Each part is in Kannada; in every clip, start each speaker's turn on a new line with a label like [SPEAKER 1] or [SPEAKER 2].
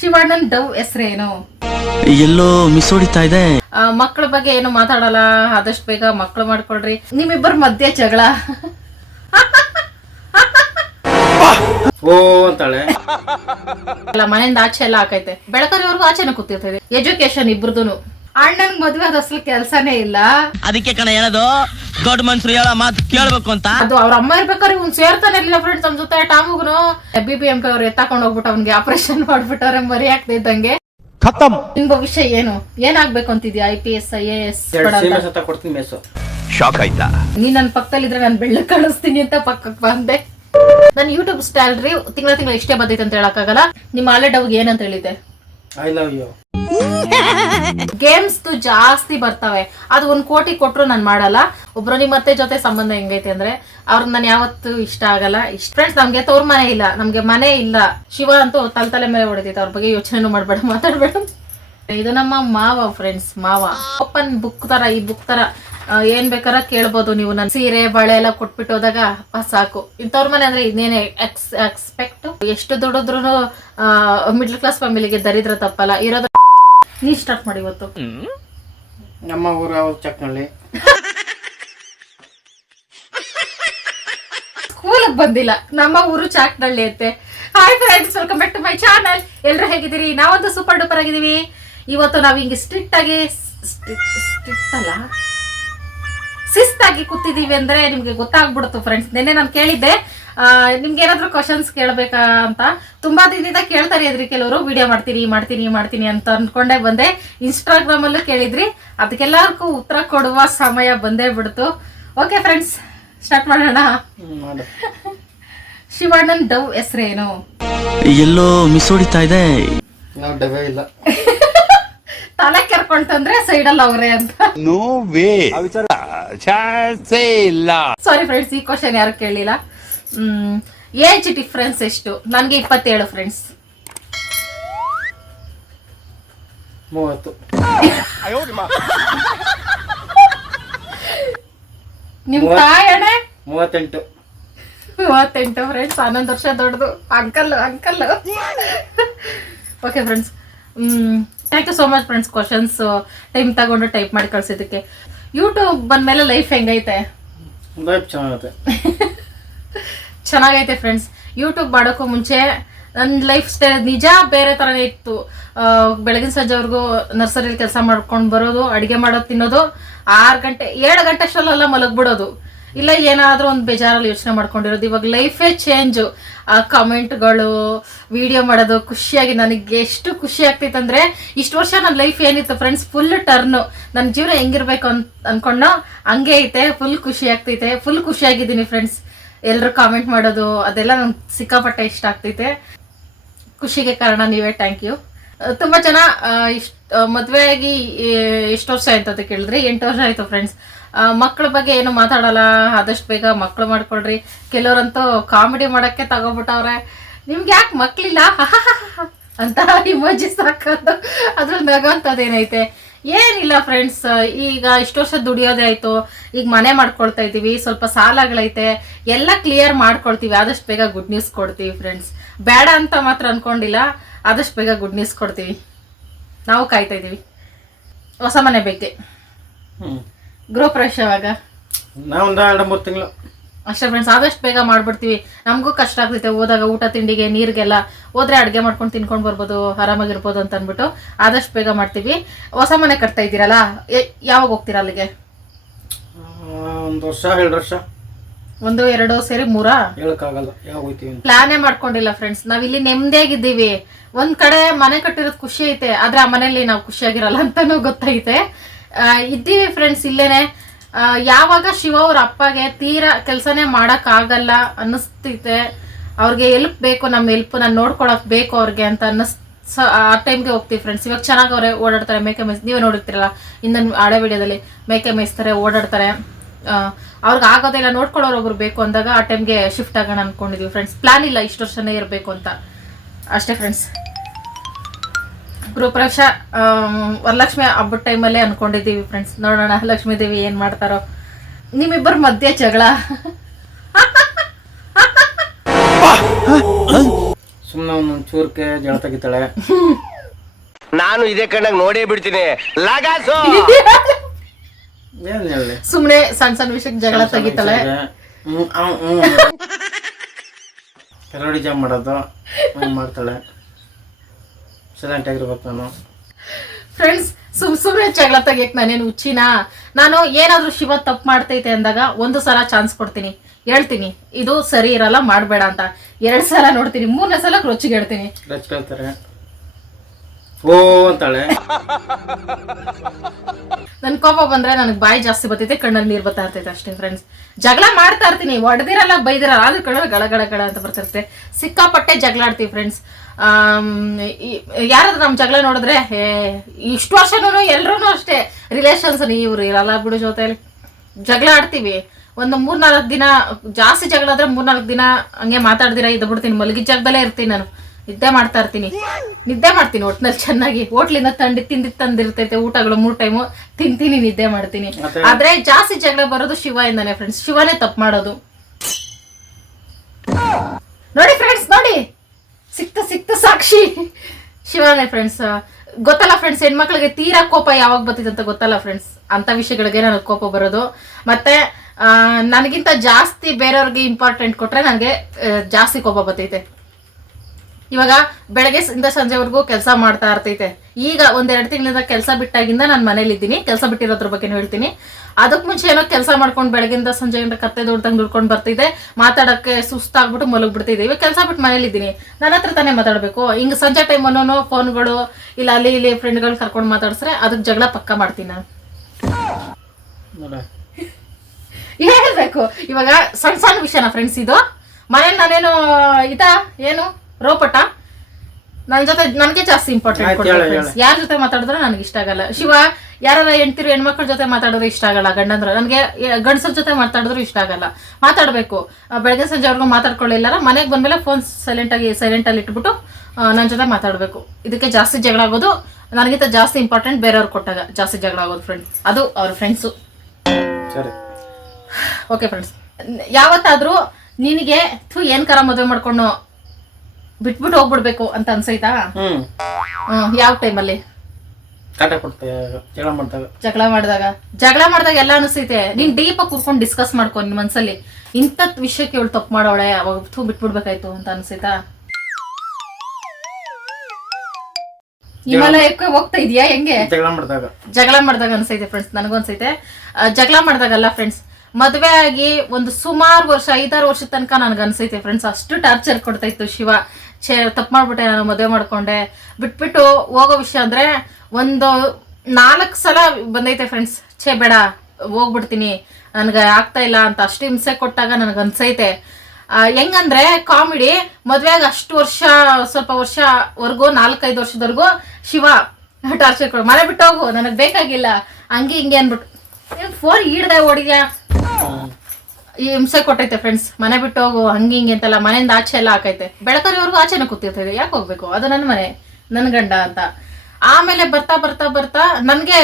[SPEAKER 1] ಶಿವಣ್ಣನ್ ಡವ್ ಹೆಸರೇನು?
[SPEAKER 2] ಎಲ್ಲೋ ಮಿಸ್ ಹೊಡಿತಾ ಇದೆ.
[SPEAKER 1] ಮಕ್ಕಳ ಬಗ್ಗೆ ಏನು ಮಾತಾಡಲ್ಲ ಆದಷ್ಟು ಬೇಗ ಮಕ್ಕಳು ಮಾಡ್ಕೊಳ್ರಿ. ನಿಮ್ಮಿಬ್ಬರ ಮಧ್ಯೆ ಜಗಳ.
[SPEAKER 3] ಓ ಅಂತಾಳೆ.
[SPEAKER 1] ಅಲ್ಲ ಮನೆಯಿಂದ ಆಚೆ ಎಲ್ಲ ಹಾಕೈತೆ ಬೆಳಕರಿವರೆಗೂ ಆಚೆನ ಕೂತಿರ್ತದೆ ಎಜುಕೇಶನ್ ಇಬ್ರದೂನು. ಅಣ್ಣನ್ ಮದ್ವೆ ಅದು ಅಸಲು ಕೆಲ್ಸನೇ ಇಲ್ಲ.
[SPEAKER 2] ಅದಕ್ಕೆ ಕಣ ಹೇಳೋದು ದೊಡ್ಡ ಮನ್ಸರು ಹೇಳೋ ಮಾತು ಕೇಳ್ಬೇಕು ಅಂತ.
[SPEAKER 1] ಅದು ಅವ್ರ ಅಮ್ಮ ಇರ್ಬೇಕಾದ್ರೆ ಇವ್ನು ಸೇರ್ತಾನೆ ಇರ್ಲಿಲ್ಲ ಫ್ರೆಂಡ್ಸ್ ನಮ್ ಜೊತೆ ಟಾಮುಗ್ನು ಬಿ ಬಿ ಎಂ ಕೆ ಅವ್ರು ಎತ್ತಾಕೊಂಡು ಹೋಗ್ಬಿಟ್ಟು ಅವ್ನಿಗೆ ಆಪರೇಷನ್ ಮಾಡ್ಬಿಟ್ಟವ್ರೆ ಮರಿ ಆಗ್ತಾ ಇದ್ದಂಗೆ ನಿನ್ ಭವಿಷ್ಯ ಏನು? ಏನಾಗ್ಬೇಕು ಅಂತಿದ್ಯಾ I P S I A S
[SPEAKER 3] ಕೊಡ್ತೀನಿ ಮೇಸು.
[SPEAKER 4] ಶಾಕ್ ಆಯ್ತಾ?
[SPEAKER 1] ನೀನ್ ನನ್ನ ಪಕ್ಕದಲ್ಲಿದ್ರೆ ನಾನು ಬೆಳ್ಳ ಕಳಿಸ್ತೀನಿ ಅಂತ ಪಕ್ಕಕ್ಕೆ ಬಂದೆ. ನನ್ನ ಯೂಟ್ಯೂಬ್ ಸ್ಟ್ಯಾಲ್ರಿ ತಿಂಗಳ ತಿಂಗಳ ಇಷ್ಟೇ ಬಂದೈತೆ ಅಂತ ಹೇಳಕ್ಕಾಗಲ್ಲ. ನಿಮ್ಮ ಆಲೆ ಡವ್ಗೆ ಏನಂತ ಹೇಳಿದ್ದೆ?
[SPEAKER 3] ಐ ಲವ್ ಯು
[SPEAKER 1] ಗೇಮ್ಸ್ ಜಾಸ್ತಿ ಬರ್ತವೆ. ಅದು ಒಂದ್ ಕೋಟಿ ಕೊಟ್ರು ನಾನು ಮಾಡಲ್ಲ. ಒಬ್ರು ನಿಮ್ಮ ಮತ್ತೆ ಜೊತೆ ಸಂಬಂಧ ಹೆಂಗೈತೆ ಅಂದ್ರೆ, ಅವ್ರಿಗೆ ನಾನು ಯಾವತ್ತೂ ಇಷ್ಟ ಆಗಲ್ಲ. ಇಷ್ಟ ಫ್ರೆಂಡ್ಸ್ ನಮ್ಗೆ ತವ್ರ ಮನೆ ಇಲ್ಲ. ನಮ್ಗೆ ಮನೆ ಇಲ್ಲ. ಶಿವ ಅಂತೂ ತಲೆ ತಲೆ ಮೇಲೆ ಹೊಡೆದಿತ್ತು ಅವ್ರ ಬಗ್ಗೆ ಯೋಚನೆ ಮಾಡ್ಬೇಡ, ಮಾತಾಡ್ಬೇಡ. ಇದು ನಮ್ಮ ಮಾವ ಫ್ರೆಂಡ್ಸ್ ಮಾವ. ಓಪನ್ ಬುಕ್ ತರ, ಈ ಬುಕ್ ತರ. ಏನ್ ಬೇಕಾರ ಕೇಳ್ಬೋದು ನೀವು. ನನ್ನ ಸೀರೆ ಬಳೆ ಎಲ್ಲ ಕೊಟ್ಬಿಟ್ಟು ಹೋದಾಗ ಸಾಕು. ಇಂಥವ್ರ ಮನೆ ಅಂದ್ರೆ ಇನ್ನೇನೆ ಎಕ್ಸ್ ಎಕ್ಸ್ಪೆಕ್ಟ್ ಎಷ್ಟು ದುಡಿದ್ರು ಮಿಡ್ಲ್ ಕ್ಲಾಸ್ ಫ್ಯಾಮಿಲಿಗೆ ದರಿದ್ರ ತಪ್ಪಲ್ಲ. ಇರೋದ್ರ ನೀ ಸ್ಟಾರ್ಟ್ ಮಾಡಿ ಇವತ್ತು.
[SPEAKER 3] ನಮ್ಮ ಊರು ಚಕ್ನಳ್ಳಿ.
[SPEAKER 1] ಸ್ಕೂಲಿಗೆ ಬಂದಿಲ್ಲ. ನಮ್ಮ ಊರು ಚಾಕ್ನಳ್ಳಿ ಅಂತೆ. Hi friends welcome back to my channel ಎಲ್ಲರೂ ಹೇಗಿದ್ದೀರಿ? ನಾವಂತೂ ಸೂಪರ್ ಡೂಪರ್ ಆಗಿದ್ದೀವಿ. ಇವತ್ತು ನಾವು ಹಿಂಗೆ ಸ್ಟ್ರಿಕ್ಟ್ ಆಗಿ ಸ್ಟ್ರಿಕ್ಟ್ ಅಲ್ಲ? ಶಿಸ್ತಾಗಿ ಕೂತಿದ್ದೀವಿ ಅಂದ್ರೆ ನಿಮ್ಗೆ ಗೊತ್ತಾಗ್ಬಿಡ್ತು ಫ್ರೆಂಡ್ಸ್ ನಿನ್ನೆ ನಾನು ಕೇಳಿದ್ದೆ ನಿಮ್ಗೆ ಏನಾದ್ರು ಕ್ವಶನ್ಸ್ ಕೇಳ್ಬೇಕಾ ಅಂತ. ತುಂಬಾ ದಿನದಿಂದ ಕೇಳ್ತಾರೆ ಇದ್ರಿ ಕೆಲವರು ವಿಡಿಯೋ ಮಾಡ್ತೀನಿ ಮಾಡ್ತೀನಿ ಮಾಡ್ತೀನಿ ಅಂತ ಅನ್ಕೊಂಡೆ ಬಂದೆ. ಇನ್ಸ್ಟಾಗ್ರಾಮ್ ಅಲ್ಲೂ ಕೇಳಿದ್ರಿ. ಅದಕ್ಕೆಲ್ಲರಿಗೂ ಉತ್ತರ ಕೊಡುವ ಸಮಯ ಬಂದೇ ಬಿಡ್ತು. ಓಕೆ ಫ್ರೆಂಡ್ಸ್ ಸ್ಟಾರ್ಟ್ ಮಾಡೋಣ. ಶಿವಣ್ಣನ್ ಡವ್ ಹೆಸರೇನು?
[SPEAKER 2] ಎಲ್ಲೋ ಮಿಸ್ ಹೊಡಿತಾ ಇದೆ.
[SPEAKER 3] ಇಲ್ಲ.
[SPEAKER 1] ತಲೆ ಕೆರ್ಕೊಂತಂದ್ರೆ ಸೈಡಲ್ಲಿ ಅವರೇ ಅಂತ.
[SPEAKER 4] ನೋ ವೇ ಚಾನ್ಸೇ ಇಲ್ಲ.
[SPEAKER 1] ಸಾರಿ ಫ್ರೆಂಡ್ಸ್ ಈ ಕ್ವಶನ್ ಯಾರು ಕೇಳಿಲ್ಲ? ಹ್ಮ್ ಏಜ್ ಡಿಫ್ರೆನ್ಸ್ ಎಷ್ಟು? ನನಗೆ ಇಪ್ಪತ್ತೇಳು ಫ್ರೆಂಡ್ಸ್
[SPEAKER 3] ಮೂವತ್ತು.
[SPEAKER 1] ನಿಮ್. ತಾಯಣೆ
[SPEAKER 3] ಮೂವತ್ತೆಂಟು.
[SPEAKER 1] ಮೂವತ್ತೆಂಟು ಫ್ರೆಂಡ್ಸ್ ಹನ್ನೊಂದು ವರ್ಷ ದೊಡ್ಡದು. Uncle uncle okay friends hmm thank you so much friends questions time ತಗೊಂಡು ಟೈಪ್ ಮಾಡಿ ಕಳ್ಸಿದ್ದಕ್ಕೆ. ಯೂಟ್ಯೂಬ್ ಬಂದ್ಮೇಲೆ ಲೈಫ್ ಹೆಂಗೈತೆ?
[SPEAKER 3] ಲೈಫ್ ಚೆನ್ನಾಗೈತೆ.
[SPEAKER 1] ಚೆನ್ನಾಗೈತೆ ಫ್ರೆಂಡ್ಸ್ ಯೂಟ್ಯೂಬ್ ಮಾಡೋಕ್ಕೂ ಮುಂಚೆ ನನ್ನ ಲೈಫ್ ಸ್ಟೈಲ್ ನಿಜ ಬೇರೆ ಥರನೇ ಇತ್ತು. ಬೆಳಗಿನ ಸಂಜೆವರೆಗೂ ನರ್ಸರಿಲಿ ಕೆಲಸ ಮಾಡ್ಕೊಂಡು ಬರೋದು ಅಡುಗೆ ಮಾಡೋದು ತಿನ್ನೋದು ಆರು ಗಂಟೆ ಏಳು ಗಂಟೆ ಅಷ್ಟರಲ್ಲೆಲ್ಲ ಮಲಗ್ಬಿಡೋದು. ಇಲ್ಲ, ಏನಾದರೂ ಒಂದು ಬೇಜಾರಲ್ಲಿ ಯೋಚನೆ ಮಾಡ್ಕೊಂಡಿರೋದು. ಇವಾಗ ಲೈಫೇ ಚೇಂಜು ಆ ಕಮೆಂಟ್ಗಳು ವಿಡಿಯೋ ಮಾಡೋದು, ಖುಷಿಯಾಗಿ ನನಗೆ ಎಷ್ಟು ಖುಷಿ ಆಗ್ತೈತೆ ಅಂದ್ರೆ, ಇಷ್ಟು ವರ್ಷ ನನ್ನ ಲೈಫ್ ಏನಿತ್ತು ಫ್ರೆಂಡ್ಸ್ ಫುಲ್ ಟರ್ನು ನನ್ನ ಜೀವನ ಹೆಂಗಿರ್ಬೇಕು ಅಂತ ಅನ್ಕೊಂಡು ಹಂಗೆ ಐತೆ ಫುಲ್ ಖುಷಿ ಆಗ್ತೈತೆ ಫುಲ್ ಖುಷಿಯಾಗಿದ್ದೀನಿ ಫ್ರೆಂಡ್ಸ್ ಎಲ್ಲರೂ ಕಾಮೆಂಟ್ ಮಾಡೋದು, ಅದೆಲ್ಲ ನಂಗೆ ಸಿಕ್ಕಾಪಟ್ಟೆ ಇಷ್ಟ ಆಗ್ತೈತೆ. ಖುಷಿಗೆ ಕಾರಣ ನೀವೇ ಥ್ಯಾಂಕ್ ಯು ತುಂಬ ಜನ ಇಷ್ಟ ಆಗಿ ಎಷ್ಟು ವರ್ಷ ಆಯ್ತು ಅಂತ ಕೇಳಿದ್ರಿ, ಎಂಟು ವರ್ಷ ಆಯ್ತು ಫ್ರೆಂಡ್ಸ್ ಮಕ್ಕಳ ಬಗ್ಗೆ ಏನು ಮಾತಾಡಲ್ಲ, ಆದಷ್ಟು ಬೇಗ ಮಕ್ಕಳು ಮಾಡ್ಕೊಳ್ರಿ. ಕೆಲವರಂತೂ ಕಾಮಿಡಿ ಮಾಡೋಕ್ಕೆ ತಗೋಬಿಟ್ಟವ್ರೆ. ನಿಮ್ಗೆ ಯಾಕೆ ಮಕ್ಕಳಿಲ್ಲ ಅಂತ ಇಮೋಜಿ ಸಾಕೋದು. ಅದ್ರಲ್ಲಿ ನಗೋಂಥದ್ದೇನೈತೆ ಏನಿಲ್ಲ ಫ್ರೆಂಡ್ಸ್, ಈಗ ಇಷ್ಟು ವರ್ಷ ದುಡಿಯೋದೇ ಆಯಿತು. ಈಗ ಮನೆ ಮಾಡ್ಕೊಳ್ತಾ ಇದ್ದೀವಿ, ಸ್ವಲ್ಪ ಸಾಲಗಳೈತೆ. ಎಲ್ಲ ಕ್ಲಿಯರ್ ಮಾಡ್ಕೊಳ್ತೀವಿ. ಆದಷ್ಟು ಬೇಗ ಗುಡ್ ನ್ಯೂಸ್ ಕೊಡ್ತೀವಿ ಫ್ರೆಂಡ್ಸ್. ಬೇಡ ಅಂತ ಮಾತ್ರ ಅನ್ಕೊಂಡಿಲ್ಲ, ಆದಷ್ಟು ಬೇಗ ಗುಡ್ ನ್ಯೂಸ್ ಕೊಡ್ತೀವಿ. ನಾವು ಕಾಯ್ತಾ ಇದ್ದೀವಿ. ಹೊಸ ಮನೆ ಬೇಕೆ? ಗೃಹ ಪ್ರವೇಶ ಯಾವಾಗ
[SPEAKER 3] ಒಂದು ಎರಡು ಮೂರು ತಿಂಗಳು.
[SPEAKER 1] ಅಷ್ಟೇ ಫ್ರೆಂಡ್ಸ್ ಆದಷ್ಟು ಬೇಗ ಮಾಡ್ಬಿಡ್ತೀವಿ. ನಮಗೂ ಕಷ್ಟ ಆಗ್ತೈತೆ. ಹೋದಾಗ ಊಟ ತಿಂಡಿಗೆ ನೀರಿಗೆಲ್ಲ ಹೋದ್ರೆ ಅಡುಗೆ ಮಾಡ್ಕೊಂಡು ತಿನ್ಕೊಂಡು ಬರ್ಬೋದು ಆರಾಮಾಗಿರ್ಬೋದು ಅಂತ ಅಂದ್ಬಿಟ್ಟು ಆದಷ್ಟು ಬೇಗ ಮಾಡ್ತೀವಿ. ಹೊಸ ಮನೆ ಕಟ್ತಾ ಇದ್ದೀರಲ್ಲ ಯಾವಾಗ ಹೋಗ್ತೀರಾ ಅಲ್ಲಿಗೆ?
[SPEAKER 3] ಒಂದು ವರ್ಷ ಎರಡು ವರ್ಷ.
[SPEAKER 1] ಒಂದು ಎರಡು ಸೇರಿ ಮೂರಾ?
[SPEAKER 3] ಹೇಳಕ್ಕಾಗಲ್ಲ ಯಾವ ಹೋಗ್ತೀವಿ
[SPEAKER 1] ಪ್ಲಾನೇ ಮಾಡ್ಕೊಂಡಿಲ್ಲ ಫ್ರೆಂಡ್ಸ್ ನಾವ್ ಇಲ್ಲಿ ನೆಮ್ಮದಿಯಾಗಿದ್ದೀವಿ. ಒಂದ್ ಕಡೆ ಮನೆ ಕಟ್ಟಿರೋದು ಖುಷಿ ಐತೆ ಆದ್ರೆ ಆ ಮನೆಯಲ್ಲಿ ನಾವು ಖುಷಿಯಾಗಿರಲ್ಲ ಅಂತಾನೂ ಗೊತ್ತೈತೆ ಇದ್ದೀವಿ ಫ್ರೆಂಡ್ಸ್ ಇಲ್ಲೇನೆ. ಯಾವಾಗ ಶಿವ ಅವ್ರ ಅಪ್ಪಗೆ ತೀರಾ ಕೆಲಸನೇ ಮಾಡಕ್ ಆಗಲ್ಲ ಅನ್ನಿಸ್ತೈತೆ ಅವ್ರಿಗೆ ಎಲ್ಪ್ ಬೇಕು, ನಮ್ಮ ಹೆಲ್ಪ್ ನಾನು ನೋಡ್ಕೊಳಕ್ ಬೇಕು ಅವ್ರಿಗೆ ಅಂತ ಅನ್ನಿಸ್ ಆ ಟೈಮ್ಗೆ ಹೋಗ್ತೀವಿ ಫ್ರೆಂಡ್ಸ್ ಇವಾಗ ಚೆನ್ನಾಗಿ ಅವರೇ ಓಡಾಡ್ತಾರೆ, ಮೇಕೆ ಮೇಯ್ಸ್ ನೀವೇ ನೋಡಿರ್ತೀರಲ್ಲ ಇನ್ನೊಂದು ಹಳೆ ವಿಡಿಯೋದಲ್ಲಿ ಮೇಕೆ ಮೇಯಿಸ್ತಾರೆ ಓಡಾಡ್ತಾರೆ. ಅವ್ರಿಗೆ ಆಗೋದಿಲ್ಲ ನೋಡ್ಕೊಳ್ಳೋರು ಒಬ್ರು ಬೇಕು ಅಂದಾಗ ಆ ಟೈಮ್ಗೆ ಶಿಫ್ಟ್ ಆಗೋಣ ಅನ್ಕೊಂಡಿದೀವಿ ಫ್ರೆಂಡ್ಸ್ ಪ್ಲಾನ್ ಇಲ್ಲ ಇಷ್ಟು ವರ್ಷನೇ ಇರಬೇಕು ಅಂತ. ಅಷ್ಟೇ ಫ್ರೆಂಡ್ಸ್ ಗೃಹಪ್ರವೇಶ ವರಲಕ್ಷ್ಮಿ ಹಬ್ಬದ ಟೈಮಲ್ಲೇ ಅನ್ಕೊಂಡಿದ್ದೀವಿ ಫ್ರೆಂಡ್ಸ್ ನೋಡೋಣ ಲಕ್ಷ್ಮೀ ದೇವಿ ಏನು ಮಾಡ್ತಾರೋ. ನಿಮ್ಮಿಬ್ಬರ ಮಧ್ಯೆ ಜಗಳ.
[SPEAKER 3] ಸುಮ್ಮನೆ ಒಂದೊಂದು ಚೂರ್ಕೆ ಜಳ ತೆಗಿತಾಳೆ.
[SPEAKER 4] ನಾನು ಇದೇ ಕಣ್ಣಾಗ ನೋಡೇ ಬಿಡ್ತೀನಿ. ಲಗಾಸು!
[SPEAKER 3] ಏನು ಹೇಳಿ?
[SPEAKER 1] ಸುಮ್ನೆ ಸಣ್ಣ ಸಣ್ಣ ವಿಷಯಕ್ಕೆ ಜಗಳ ತೆಗಿತಾಳೆ.
[SPEAKER 3] ಕರಡಿ ಜಾಮ್ ಮಾಡೋದು ಮಾಡ್ತಾಳೆ. ಸೈಲೆಂಟ್ ಆಗಿರ್ಬೇಕು ನಾನು.
[SPEAKER 1] ಫ್ರೆಂಡ್ಸ್ ಸುಮ್ ಸುಮ್ನೆ ಜಗಳ ತೆಗಿಯಕ್ ನಾನೇನು ಹುಚ್ಚಿನ? ನಾನು ಏನಾದ್ರೂ ಶಿವ ತಪ್ಪು ಮಾಡ್ತೈತೆ ಅಂದಾಗ ಒಂದು ಸಲ ಚಾನ್ಸ್ ಕೊಡ್ತೀನಿ. ಹೇಳ್ತೀನಿ ಇದು ಸರಿ ಇರಲ್ಲ ಮಾಡಬೇಡ ಅಂತ. ಎರಡ್ ಸಲ ನೋಡ್ತೀನಿ ಮೂರನೇ ಸಲ ರೊಚ್ಚಿಗೆ ಹೇಳ್ತೀನಿ.
[SPEAKER 3] ಓ ಅಂತಾಳೆ.
[SPEAKER 1] ನನ್ ಕೋಪ ಬಂದ್ರೆ ನನಗೆ ಬಾಯಿ ಜಾಸ್ತಿ ಬರ್ತೈತೆ ಕಣ್ಣಲ್ಲಿ ನೀರು ಬರ್ತಾ ಇರ್ತೈತೆ ಅಷ್ಟೇ ಫ್ರೆಂಡ್ಸ್ ಜಗಳ ಮಾಡ್ತಾ ಇರ್ತೀನಿ ಹೊಡೆದಿರಲ್ಲ ಬೈದಿರಲ್ಲ ಆದ್ರೂ ಕಣ್ಣಲ್ಲಿ ಗಳ ಗಳ ಗಳ ಅಂತ ಬರ್ತಿರುತ್ತೆ. ಸಿಕ್ಕಾಪಟ್ಟೆ ಜಗಳ ಆಡ್ತೀವಿ ಫ್ರೆಂಡ್ಸ್ ಯಾರಾದ್ರೂ ನಮ್ ಜಗಳ ನೋಡಿದ್ರೆ ಇಷ್ಟು ವರ್ಷನೂ ಎಲ್ರೂ ಅಷ್ಟೇ ರಿಲೇಷನ್ಸ್ ಇವ್ರು ಇರಲ್ಲ ಬಿಡು ಜೊತೆಲಿ. ಜಗಳ ಆಡ್ತೀವಿ. ಒಂದು ಮೂರ್ನಾಲ್ಕು ದಿನ ಜಾಸ್ತಿ ಜಗಳ ಆದ್ರೆ ಮೂರ್ನಾಲ್ಕು ದಿನ ಹಂಗೆ ಮಾತಾಡ್ದಿರ ಇದ್ದು ಬಿಡ್ತೀನಿ ಮಲಗಿದ ಜಾಗದಲ್ಲೇ ಇರ್ತೀನಿ ನಾನು. ನಿದ್ದೆ ಮಾಡ್ತಾ ಇರ್ತೀನಿ. ನಿದ್ದೆ ಮಾಡ್ತೀನಿ ಒಟ್ನಲ್ಲಿ ಚೆನ್ನಾಗಿ. ಹೋಟ್ಲಿಂದ ತಂಡಿ ತಿಂದಿ ತಂದಿರ್ತೈತೆ ಊಟಗಳು ಮೂರ್ ಟೈಮು ತಿಂತೀನಿ ನಿದ್ದೆ ಮಾಡ್ತೀನಿ. ಆದ್ರೆ ಜಾಸ್ತಿ ಜಗಳ ಬರೋದು ಶಿವ ಇಂದಾನೆ ಫ್ರೆಂಡ್ಸ್ ಶಿವನೇ ತಪ್ಪು ಮಾಡೋದು. ನೋಡಿ ಫ್ರೆಂಡ್ಸ್ ಸಿಕ್ತು ಸಿಕ್ತ ಸಾಕ್ಷಿ. ಶಿವನೇ ಫ್ರೆಂಡ್ಸ್ ಗೊತ್ತಲ್ಲ ಫ್ರೆಂಡ್ಸ್ ಹೆಣ್ಮಕ್ಳಿಗೆ ತೀರಾ ಕೋಪ ಯಾವಾಗ ಬರ್ತಿದೆ ಅಂತ ಗೊತ್ತಲ್ಲ ಫ್ರೆಂಡ್ಸ್ ಅಂತ ವಿಷಯಗಳಿಗೆ ನನಗೆ ಕೋಪ ಬರೋದು. ಮತ್ತೆ ನನಗಿಂತ ಜಾಸ್ತಿ ಬೇರೆಯವ್ರಿಗೆ ಇಂಪಾರ್ಟೆಂಟ್ ಕೊಟ್ಟರೆ ನನಗೆ ಜಾಸ್ತಿ ಕೋಪ ಬರ್ತೈತೆ. ಇವಾಗ ಬೆಳಗ್ಗೆ ಇಂದ ಸಂಜೆವರೆಗೂ ಕೆಲಸ ಮಾಡ್ತಾ ಇರ್ತೈತೆ. ಈಗ ಒಂದೆರಡು ತಿಂಗಳಿಂದ ಕೆಲಸ ಬಿಟ್ಟಾಗಿಂದ ನಾನು ಮನೇಲಿ ಇದ್ದೀನಿ ಕೆಲಸ ಬಿಟ್ಟಿರೋದ್ರ ಬಗ್ಗೆ ಹೇಳ್ತೀನಿ. ಅದಕ್ಕೆ ಮುಂಚೆ ಏನೋ ಕೆಲಸ ಮಾಡ್ಕೊಂಡು ಬೆಳಗಿಂದ ಸಂಜೆಯಿಂದ ಕತ್ತೆ ದುಡ್ದಂಗೆ ದುಡ್ಕೊಂಡು ಬರ್ತಿದೆ. ಮಾತಾಡೋಕ್ಕೆ ಸುಸ್ತಾಗ್ಬಿಟ್ಟು ಮಲಗ್ಬಿಡ್ತಿದ್ದೆ ಇವಾಗ ಕೆಲಸ ಬಿಟ್ಟು ಮನೇಲಿ ಇದ್ದೀನಿ ನನ್ನ ಹತ್ರ ತಾನೇ ಮಾತಾಡಬೇಕು. ಹಿಂಗೆ ಸಂಜೆ ಟೈಮ್ ಅನ್ನೋ ಫೋನ್ಗಳು ಇಲ್ಲ ಅಲ್ಲಿ ಇಲ್ಲಿ ಫ್ರೆಂಡ್ಗಳು ಕರ್ಕೊಂಡು ಮಾತಾಡಿಸ್ರೆ ಅದಕ್ಕೆ ಜಗಳ ಪಕ್ಕ ಮಾಡ್ತೀನಿ ನಾನು. ಹೇಳ್ಬೇಕು. ಇವಾಗ ಸಣ್ಣ ಸಣ್ಣ ವಿಷಯನ ಫ್ರೆಂಡ್ಸ್ ಇದು? ಮನೇಲಿ ನಾನೇನು ಇದ? ಏನು? ರೋಪಟ? ನನ್ನ ಜೊತೆ ನನಗೆ ಜಾಸ್ತಿ ಇಂಪಾರ್ಟೆಂಟ್ ಫ್ರೆಂಡ್ಸ್ ಯಾರ ಜೊತೆ ಮಾತಾಡಿದ್ರೆ ನನಗೆ ಇಷ್ಟ ಆಗಲ್ಲ. ಶಿವ ಯಾರ ಹೆಣ್ತಿರು ಹೆಣ್ಮಕ್ಳ ಜೊತೆ ಮಾತಾಡಿದ್ರೆ ಇಷ್ಟ ಆಗಲ್ಲ ಗಂಡಂದ್ರ. ನನಗೆ ಗಂಡಸರ ಜೊತೆ ಮಾತಾಡಿದ್ರು ಇಷ್ಟ ಆಗಲ್ಲ. ಮಾತಾಡಬೇಕು. ಬೆಳಗ್ಗೆ ಸಂಜೆವರೆಗೂ ಮಾತಾಡ್ಕೊಳ್ಳಿಲ್ಲ ಮನೆಗೆ ಬಂದ್ಮೇಲೆ ಫೋನ್ ಸೈಲೆಂಟ್ ಆಗಿ ಸೈಲೆಂಟ್ ಸೈಲೆಂಟಲ್ಲಿ ಇಟ್ಬಿಟ್ಟು ನನ್ನ ಜೊತೆ ಮಾತಾಡಬೇಕು. ಇದಕ್ಕೆ ಜಾಸ್ತಿ ಜಗಳ ಆಗೋದು ನನಗಿಂತ ಜಾಸ್ತಿ ಇಂಪಾರ್ಟೆಂಟ್ ಬೇರೆಯವ್ರು ಕೊಟ್ಟಾಗ ಜಾಸ್ತಿ ಜಗಳ ಆಗೋದು ಫ್ರೆಂಡ್ ಅದು ಅವ್ರ ಫ್ರೆಂಡ್ಸು ಓಕೆ ಫ್ರೆಂಡ್ಸ್ ಯಾವತ್ತಾದರೂ ನಿನಗೆ ಥೂ ಏನ್ ಕರ ಮದುವೆ ಮಾಡ್ಕೊಂಡು ಬಿಟ್ಬಿಟ್ಟು ಹೋಗ್ಬಿಡ್ಬೇಕು ಅಂತ ಅನ್ಸೈತಾ?
[SPEAKER 3] ಹ್ಮ್.
[SPEAKER 1] ಹ್ಮ್ ಯಾವ ಟೈಮಲ್ಲಿ
[SPEAKER 3] ಕಾಟ ಕೊಡ್ತೆ ಜಗಳ ಮಾಡಿದಾಗ.
[SPEAKER 1] ಜಗಳ ಮಾಡಿದಾಗ. ಜಗಳ ಮಾಡಿದಾಗ ಎಲ್ಲ ಅನಿಸ್ತೈತೆ ನೀನ್ ಡೀಪ್ ಆಗಿ ಕೂತ್ಕೊಂಡು ಡಿಸ್ಕಸ್ ಮಾಡ್ಕೊ ನಿನ್ ಮನ್ಸಲ್ಲಿ. ಇಂಥದ್ ವಿಷಯಕ್ಕೆ ಇವಳು ತಪ್ಪು ಮಾಡೋಳೆ. ಅವಾಗ ಥೂ ಬಿಟ್ಬಿಡ್ಬೇಕಾಯ್ತು ಅಂತ ಅನ್ಸೈತಾ? ಹಿಮಾಲಯಕ್ಕೆ ಹೋಗ್ತಾ ಇದೀಯಾ ಹೆಂಗೆ?
[SPEAKER 3] ಜಗಳ ಮಾಡಿದಾಗ.
[SPEAKER 1] ಜಗಳ ಮಾಡಿದಾಗ ಅನ್ಸೈತೆ ಫ್ರೆಂಡ್ಸ್ ನನಗೂ ಅನ್ಸೈತೆ. ಜಗಳ ಮಾಡಿದಾಗಲ್ಲ ಫ್ರೆಂಡ್ಸ್ ಮದುವೆ ಆಗಿ ಒಂದು ಸುಮಾರು ವರ್ಷ ಐದಾರು ವರ್ಷದ ತನಕ ನನಗೆ ಅನ್ಸೈತೆ ಫ್ರೆಂಡ್ಸ್ ಅಷ್ಟು ಟಾರ್ಚರ್ ಕೊಡ್ತಾ ಇತ್ತು ಶಿವ. ಛೇ, ತಪ್ಪು ಮಾಡ್ಬಿಟ್ಟೆ, ನಾನು ಮದುವೆ ಮಾಡ್ಕೊಂಡೆ. ಬಿಟ್ಬಿಟ್ಟು ಹೋಗೋ ವಿಷಯ ಅಂದ್ರೆ ಒಂದು ನಾಲ್ಕು ಸಲ ಬಂದೈತೆ ಫ್ರೆಂಡ್ಸ್ ಛೇ, ಬೇಡ, ಹೋಗ್ಬಿಡ್ತೀನಿ. ನನಗೆ ಆಗ್ತಾ ಇಲ್ಲ ಅಂತ ಅಷ್ಟು ಹಿಂಸೆ ಕೊಟ್ಟಾಗ ನನಗೆ ಅನ್ಸೈತೆ. ಹೆಂಗಂದ್ರೆ ಕಾಮಿಡಿ ಮದುವೆಗೆ ಅಷ್ಟು ವರ್ಷ, ಸ್ವಲ್ಪ ವರ್ಷವರೆಗೂ ನಾಲ್ಕೈದು ವರ್ಷದವರೆಗೂ ಶಿವ ಟಾರ್ಚರ್ ಕೊಡು. ಮನೆ ಬಿಟ್ಟು ಹೋಗು, ನನಗೆ ಬೇಕಾಗಿಲ್ಲ. ಹಂಗೆ ಹಿಂಗೆ ಅನ್ಬಿಟ್ಟು ಫೋನ್ ಹಿಡ್ದೆ ಹೊಡಿದ್ಯಾ ಈ ಹಿಂಸೆ ಕೊಟ್ಟೈತೆ ಫ್ರೆಂಡ್ಸ್ ಮನೆ ಬಿಟ್ಟು ಹೋಗು, ಹಂಗೆ ಹಿಂಗೆ ಅಂತೆಲ್ಲ ಮನೆಯಿಂದ ಆಚೆ ಎಲ್ಲ ಹಾಕೈತೆ. ಬೆಳಕರಿವರೆಗೂ ಆಚೆನೆ ಕೂತಿರ್ತದೆ ಯಾಕೆ ಹೋಗ್ಬೇಕು? ಅದು ನನ್ನ ಮನೆ ನನ್ನ ಗಂಡ ಅಂತ. ಆಮೇಲೆ ಬರ್ತಾ ಬರ್ತಾ ಬರ್ತಾ ನನಗೆ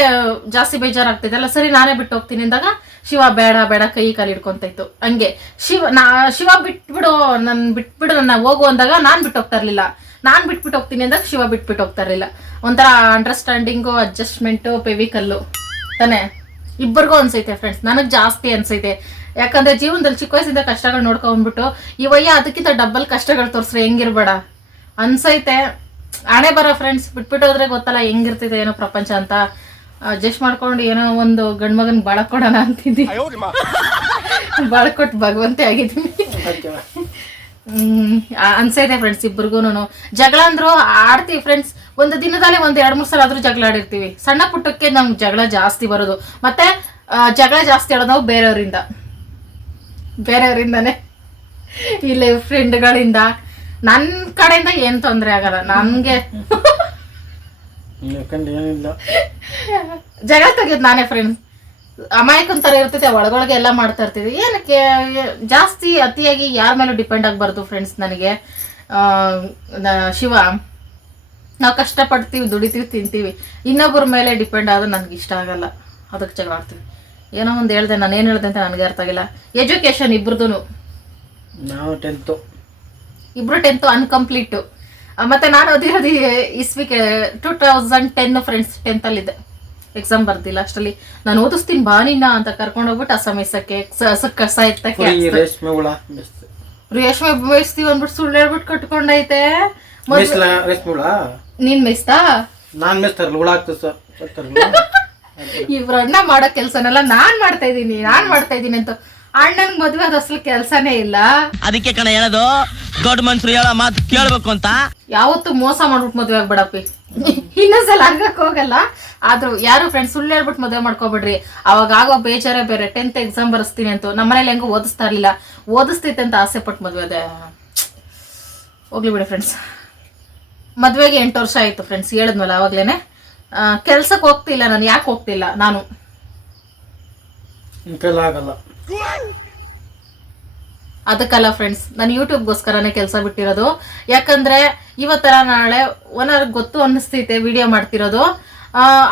[SPEAKER 1] ಜಾಸ್ತಿ ಬೇಜಾರಾಗ್ತಿದೆ. ಅಲ್ಲ, ಸರಿ, ನಾನೇ ಬಿಟ್ಟು ಹೋಗ್ತೀನಿ ಅಂದಾಗ ಶಿವ, ಬೇಡ ಬೇಡ, ಕೈ ಕಾಲು ಹಿಡ್ಕೊಂತ ಇತ್ತು ಹಂಗೆ. ಶಿವ, ನಾ, ಶಿವ ಬಿಟ್ಬಿಡು ನನ್ನ ಬಿಟ್ಬಿಡು, ನನ್ನ ಹೋಗು ಅಂದಾಗ ನಾನು ಬಿಟ್ಟು ಹೋಗ್ತಾ ಇರ್ಲಿಲ್ಲ. ನಾನ್ ಬಿಟ್ಬಿಟ್ಟು ಹೋಗ್ತೀನಿ ಅಂದಾಗ ಶಿವ ಬಿಟ್ಬಿಟ್ಟು ಹೋಗ್ತಾ ಇರಲಿಲ್ಲ. ಒಂಥರ ಅಂಡರ್ಸ್ಟ್ಯಾಂಡಿಂಗು ಅಡ್ಜಸ್ಟ್ಮೆಂಟು ಪೆವಿಕಲ್ಲು ತಾನೇ? ಇಬ್ಬರಿಗೂ ಅನ್ಸೈತೆ ಫ್ರೆಂಡ್ಸ್ ನನಗೆ ಜಾಸ್ತಿ ಅನ್ಸೈತೆ. ಯಾಕಂದ್ರೆ ಜೀವನದಲ್ಲಿ ಚಿಕ್ಕ ವಯಸ್ಸಿಂದ ಕಷ್ಟಗಳು ನೋಡ್ಕೊಂಡ್ಬಿಟ್ಟು ಇವಯ್ಯ ವಯ್ಯ ಅದಕ್ಕಿಂತ ಡಬ್ಬಲ್ ಕಷ್ಟಗಳು ತೋರಿಸ್ರೆ ಹೆಂಗಿರ್ಬೇಡ. ಅನ್ಸೈತೆ. ಹಣೆ ಬರೋ ಫ್ರೆಂಡ್ಸ್ ಬಿಟ್ಬಿಟ್ಟೋದ್ರೆ ಗೊತ್ತಲ್ಲ ಹೆಂಗಿರ್ತಿದೆ ಏನೋ ಪ್ರಪಂಚ ಅಂತ. ಅಡ್ಜಸ್ಟ್ ಮಾಡ್ಕೊಂಡು ಏನೋ ಒಂದು ಗಂಡು ಮಗನ್ ಬಾಳ ಕೊಡೋಣ ಅಂತಿದ್ದಿ ಬಾಳ ಕೊಟ್ಟು ಭಗವಂತೆ ಆಗಿದ್ದೀನಿ. ಹ್ಮ್ ಅನ್ಸೈತೆ ಫ್ರೆಂಡ್ಸ್ ಇಬ್ರಿಗೂ ಜಗಳ ಅಂದ್ರು ಆಡ್ತೀವಿ ಫ್ರೆಂಡ್ಸ್ ಒಂದು ದಿನದಲ್ಲಿ ಒಂದ್ ಎರಡ್ ಮೂರ್ ಸಲ ಆದ್ರೂ ಜಗಳ ಆಡಿರ್ತೀವಿ. ಸಣ್ಣ ಪುಟ್ಟಕ್ಕೆ ನಮ್ಗೆ ಜಗಳ ಜಾಸ್ತಿ ಬರೋದು. ಮತ್ತೆ ಜಗಳ ಜಾಸ್ತಿ ಆಡೋದು ನಾವು ಬೇರೆಯವರಿಂದ. ಬೇರೆಯವರಿಂದಾನೆ. ಇಲ್ಲ ಫ್ರೆಂಡ್ಗಳಿಂದ ನನ್ನ ಕಡೆಯಿಂದ ಏನು ತೊಂದರೆ ಆಗಲ್ಲ ನನಗೆ. ಜಗಳ ತೆಗೆಯೋದು ನಾನೇ ಫ್ರೆಂಡ್ಸ್ ಅಮಾಯಕನ್ ಥರ ಇರ್ತೈತೆ ಒಳಗೊಳಗೆ ಎಲ್ಲ ಮಾಡ್ತಾ ಇರ್ತೀವಿ. ಏನಕ್ಕೆ ಜಾಸ್ತಿ ಅತಿಯಾಗಿ ಯಾರ ಮೇಲೂ ಡಿಪೆಂಡ್ ಆಗಬಾರ್ದು ಫ್ರೆಂಡ್ಸ್ ನನಗೆ. ಶಿವ. ನಾವು ಕಷ್ಟಪಡ್ತೀವಿ ದುಡಿತೀವಿ ತಿಂತೀವಿ. ಇನ್ನೊಬ್ಬರ ಮೇಲೆ ಡಿಪೆಂಡ್ ಆದ್ರೆ ನನಗೆ ಇಷ್ಟ ಆಗಲ್ಲ. ಅದಕ್ಕೆ ಜಗಳ ಆಡ್ತೀವಿ. ಏನೋ ಒಂದು ಹೇಳ್ದೆ ನಾನು ಏನು ಹೇಳ್ದೆ ಅಂತ ನನಗೆ ಅರ್ಥ ಆಗಿಲ್ಲ. ಎಜುಕೇಶನ್ ಇಬ್ರದ್ದು
[SPEAKER 3] ನಾವು ಟೆಂತು
[SPEAKER 1] ಇಬ್ರು ಟೆಂತು ಅನ್ಕಂಪ್ಲೀಟು ಮತ್ತು ನಾನು ಓದಿರೋದು ಇಸ್ವಿಗೆ ಟೂ ತೌಸಂಡ್ ಟೆನ್ ಫ್ರೆಂಡ್ಸ್ ಟೆಂತಲ್ಲಿದ್ದೆ ಎಕ್ಸಾಮ್ ಬರ್ದಿಲ್ಲ ಅಷ್ಟರಲ್ಲಿ. ನಾನು ಓದಿಸ್ತೀನಿ ಬಾ ನಿನ್ನ ಅಂತ ಕರ್ಕೊಂಡು ಹೋಗ್ಬಿಟ್ಟು ಆ ಕಸ ಎತ್ತಕ್ಕೆ
[SPEAKER 3] ರೇಷ್ಮೆ
[SPEAKER 1] ಬಯಸ್ತೀವಿ ಅಂದ್ಬಿಟ್ಟು ಸುಳ್ಳು ಹೇಳ್ಬಿಟ್ಟು ಕಟ್ಕೊಂಡೈತೆ. ನೀನ್ ಮೇಯಿಸ್ತಾ
[SPEAKER 3] ನಾನ್ ಮೇಯ್ಸ್ತಾರಲ್ಲ ಹುಳ ಆಗ್ತದೆ ಸರ್ ಬರ್ತಾರಲ್ಲ
[SPEAKER 1] ಇವ್ರ ಅಣ್ಣ ಮಾಡೋ ಕೆಲ್ಸನೆಲ್ಲ ನಾನ್ ಮಾಡ್ತಾ ಇದೀನಿ ನಾನ್ ಮಾಡ್ತಾ ಇದೀನಿ ಅಂತ. ಅಣ್ಣನ್ ಮದ್ವೆ ಅದು ಅಸಲು ಕೆಲ್ಸನೇ ಇಲ್ಲ.
[SPEAKER 2] ಅದಕ್ಕೆ ಕಣ ಹೇಳೋದು ದೊಡ್ಡ ಮನ್ಸರು ಹೇಳೋ ಮಾತು ಕೇಳ್ಬೇಕು ಅಂತ.
[SPEAKER 1] ಯಾವತ್ತು ಮೋಸ ಮಾಡ್ಬಿಟ್ಟು ಮದ್ವೆ ಆಗ್ಬೇಡಪ್ಪಿ. ಇನ್ನೊಂದ್ಸಲ ಆಗಕ್ ಹೋಗಲ್ಲ. ಆದ್ರೂ ಯಾರು ಫ್ರೆಂಡ್ಸ್ ಸುಳ್ಳು ಹೇಳ್ಬಿಟ್ಟು ಮದ್ವೆ ಮಾಡ್ಕೊಬಿಡ್ರಿ. ಅವಾಗ ಆಗೋ ಬೇಜಾರೇ ಬೇರೆ. ಟೆಂತ್ ಎಕ್ಸಾಮ್ ಬರ್ಸ್ತೀನಿ ಅಂತ. ನಮ್ಮನೇಲಿ ಹೆಂಗೋ ಓದಿಸ್ತಾ ಇರ್ಲಿಲ್ಲ. ಓದಿಸ್ತೈತೆ ಅಂತ ಆಸೆ ಪಟ್ಟು ಮದ್ವೆ ಅದೇ ಹೋಗ್ಲಿ ಬಿಡಿ ಫ್ರೆಂಡ್ಸ್ ಮದ್ವೆಗೆ ಎಂಟು ವರ್ಷ ಆಯ್ತು ಫ್ರೆಂಡ್ಸ್ ಹೇಳಿದ್ಮೇಲೆ ಅವಾಗ್ಲೇನೆ? ಕೆಲ್ಸಕ್ಕೆ ಹೋಗ್ತಿಲ್ಲ ನಾನು ಯಾಕೆ ಹೋಗ್ತಿಲ್ಲ? ನಾನು.
[SPEAKER 3] ಆಗಲ್ಲ.
[SPEAKER 1] ಅದಕ್ಕಲ್ಲ ಫ್ರೆಂಡ್ಸ್ ನಾನು ಯೂಟ್ಯೂಬ್ಗೋಸ್ಕರನೇ ಕೆಲಸ ಬಿಟ್ಟಿರೋದು. ಯಾಕಂದ್ರೆ ಇವತ್ತರ ನಾಳೆ ಓನರ್ ಗೊತ್ತು ಅನ್ನಿಸ್ತೈತೆ ವಿಡಿಯೋ ಮಾಡ್ತಿರೋದು.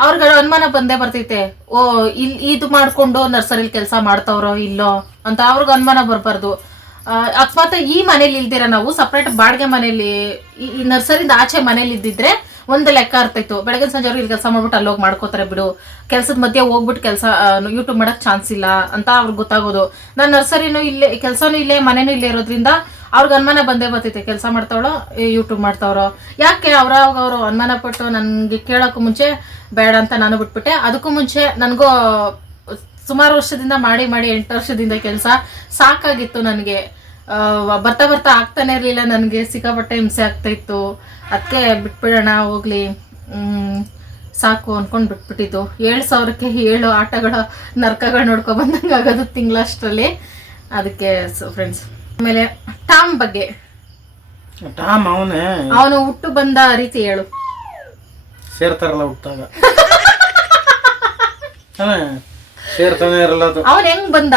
[SPEAKER 1] ಅವ್ರಿಗೆ ಅನುಮಾನ ಬಂದೇ ಬರ್ತೈತೆ. ಓ ಇಲ್ಲಿ ಇದು ಮಾಡಿಕೊಂಡು ನರ್ಸರಿಲಿ ಕೆಲಸ ಮಾಡ್ತಾವ್ರೋ ಇಲ್ಲೋ ಅಂತ ಅವ್ರಿಗೆ ಅನುಮಾನ ಬರಬಾರ್ದು. ಅಕಸ್ಮಾತ್ ಈ ಮನೇಲಿ ಇಲ್ದಿರ ನಾವು ಸಪ್ರೇಟ್ ಬಾಡಿಗೆ ಮನೇಲಿ ಈ ಈ ನರ್ಸರಿಂದ ಆಚೆ ಮನೇಲಿ ಇದ್ದಿದ್ರೆ ಒಂದು ಲೆಕ್ಕ ಇರ್ತಾಯಿತ್ತು ಬೆಳಗ್ಗೆ ಸಂಜೆ ಅವ್ರಿಗೆ ಇಲ್ಲಿ ಕೆಲಸ ಮಾಡ್ಬಿಟ್ಟು ಅಲ್ಲೋಗಿ ಮಾಡ್ಕೋತಾರೆ ಬಿಡು. ಕೆಲಸದ ಮಧ್ಯೆ ಹೋಗ್ಬಿಟ್ಟು ಕೆಲಸ ಯೂಟ್ಯೂಬ್ ಮಾಡಕ್ ಚಾನ್ಸ್ ಇಲ್ಲ ಅಂತ ಅವ್ರಿಗೆ ಗೊತ್ತಾಗೋದು. ನಾನು ನರ್ಸರಿನೂ ಇಲ್ಲೇ, ಕೆಲಸನೂ ಇಲ್ಲೇ, ಮನೇನೂ ಇಲ್ಲೇ ಇರೋದ್ರಿಂದ ಅವ್ರಿಗೆ ಅನುಮಾನ ಬಂದೇ ಬರ್ತೈತೆ. ಕೆಲಸ ಮಾಡ್ತಾವಳೋ ಯೂಟ್ಯೂಬ್ ಮಾಡ್ತಾವ್ರೋ. ಯಾಕೆ ಅವ್ರಾಗ ಅವರು ಅನುಮಾನ ಪಟ್ಟು ನನಗೆ ಕೇಳೋಕ್ಕೂ ಮುಂಚೆ ಬೇಡ ಅಂತ ನಾನು ಬಿಟ್ಬಿಟ್ಟೆ. ಅದಕ್ಕೂ ಮುಂಚೆ ನನಗೂ ಸುಮಾರು ವರ್ಷದಿಂದ ಮಾಡಿ ಮಾಡಿ ಎಂಟು ವರ್ಷದಿಂದ ಕೆಲಸ ಸಾಕಾಗಿತ್ತು ನನಗೆ. ಬರ್ತಾ ಬರ್ತಾ ಆಗ್ತಾನೆ ಇರಲಿಲ್ಲ ನನಗೆ. ಸಿಕ್ಕಾಪಟ್ಟೆ ಹಿಂಸೆ ಆಗ್ತಾ ಇತ್ತು. ಅದಕ್ಕೆ ಬಿಟ್ಬಿಡೋಣ ಹೋಗ್ಲಿ. ಸಾಕು ಅನ್ಕೊಂಡು ಬಿಟ್ಬಿಟ್ಟಿದ್ದು. ಏಳು ಸಾವಿರಕ್ಕೆ ಏಳು ಆಟಗಳ ನರ್ಕಗಳು ನೋಡ್ಕೊ ಬಂದಂಗೆ ಆಗೋದು ತಿಂಗಳಷ್ಟರಲ್ಲಿ. ಅದಕ್ಕೆ ಫ್ರೆಂಡ್ಸ್ ಆಮೇಲೆ ಟಾಮ್ ಬಗ್ಗೆ.
[SPEAKER 3] ಟಾಮ್ ಅವನೇ?
[SPEAKER 1] ಅವನು ಹುಟ್ಟು ಬಂದ ರೀತಿ ಹೇಳು.
[SPEAKER 3] ಸೇರ್ತಾರಲ್ಲ ಹುಟ್ಟಾಗ. ತಾನೇ ಸೇರ್ತಾನೆ ಇರಲ್ಲ ಅದು.
[SPEAKER 1] ಅವನು ಹೆಂಗ್ ಬಂದ?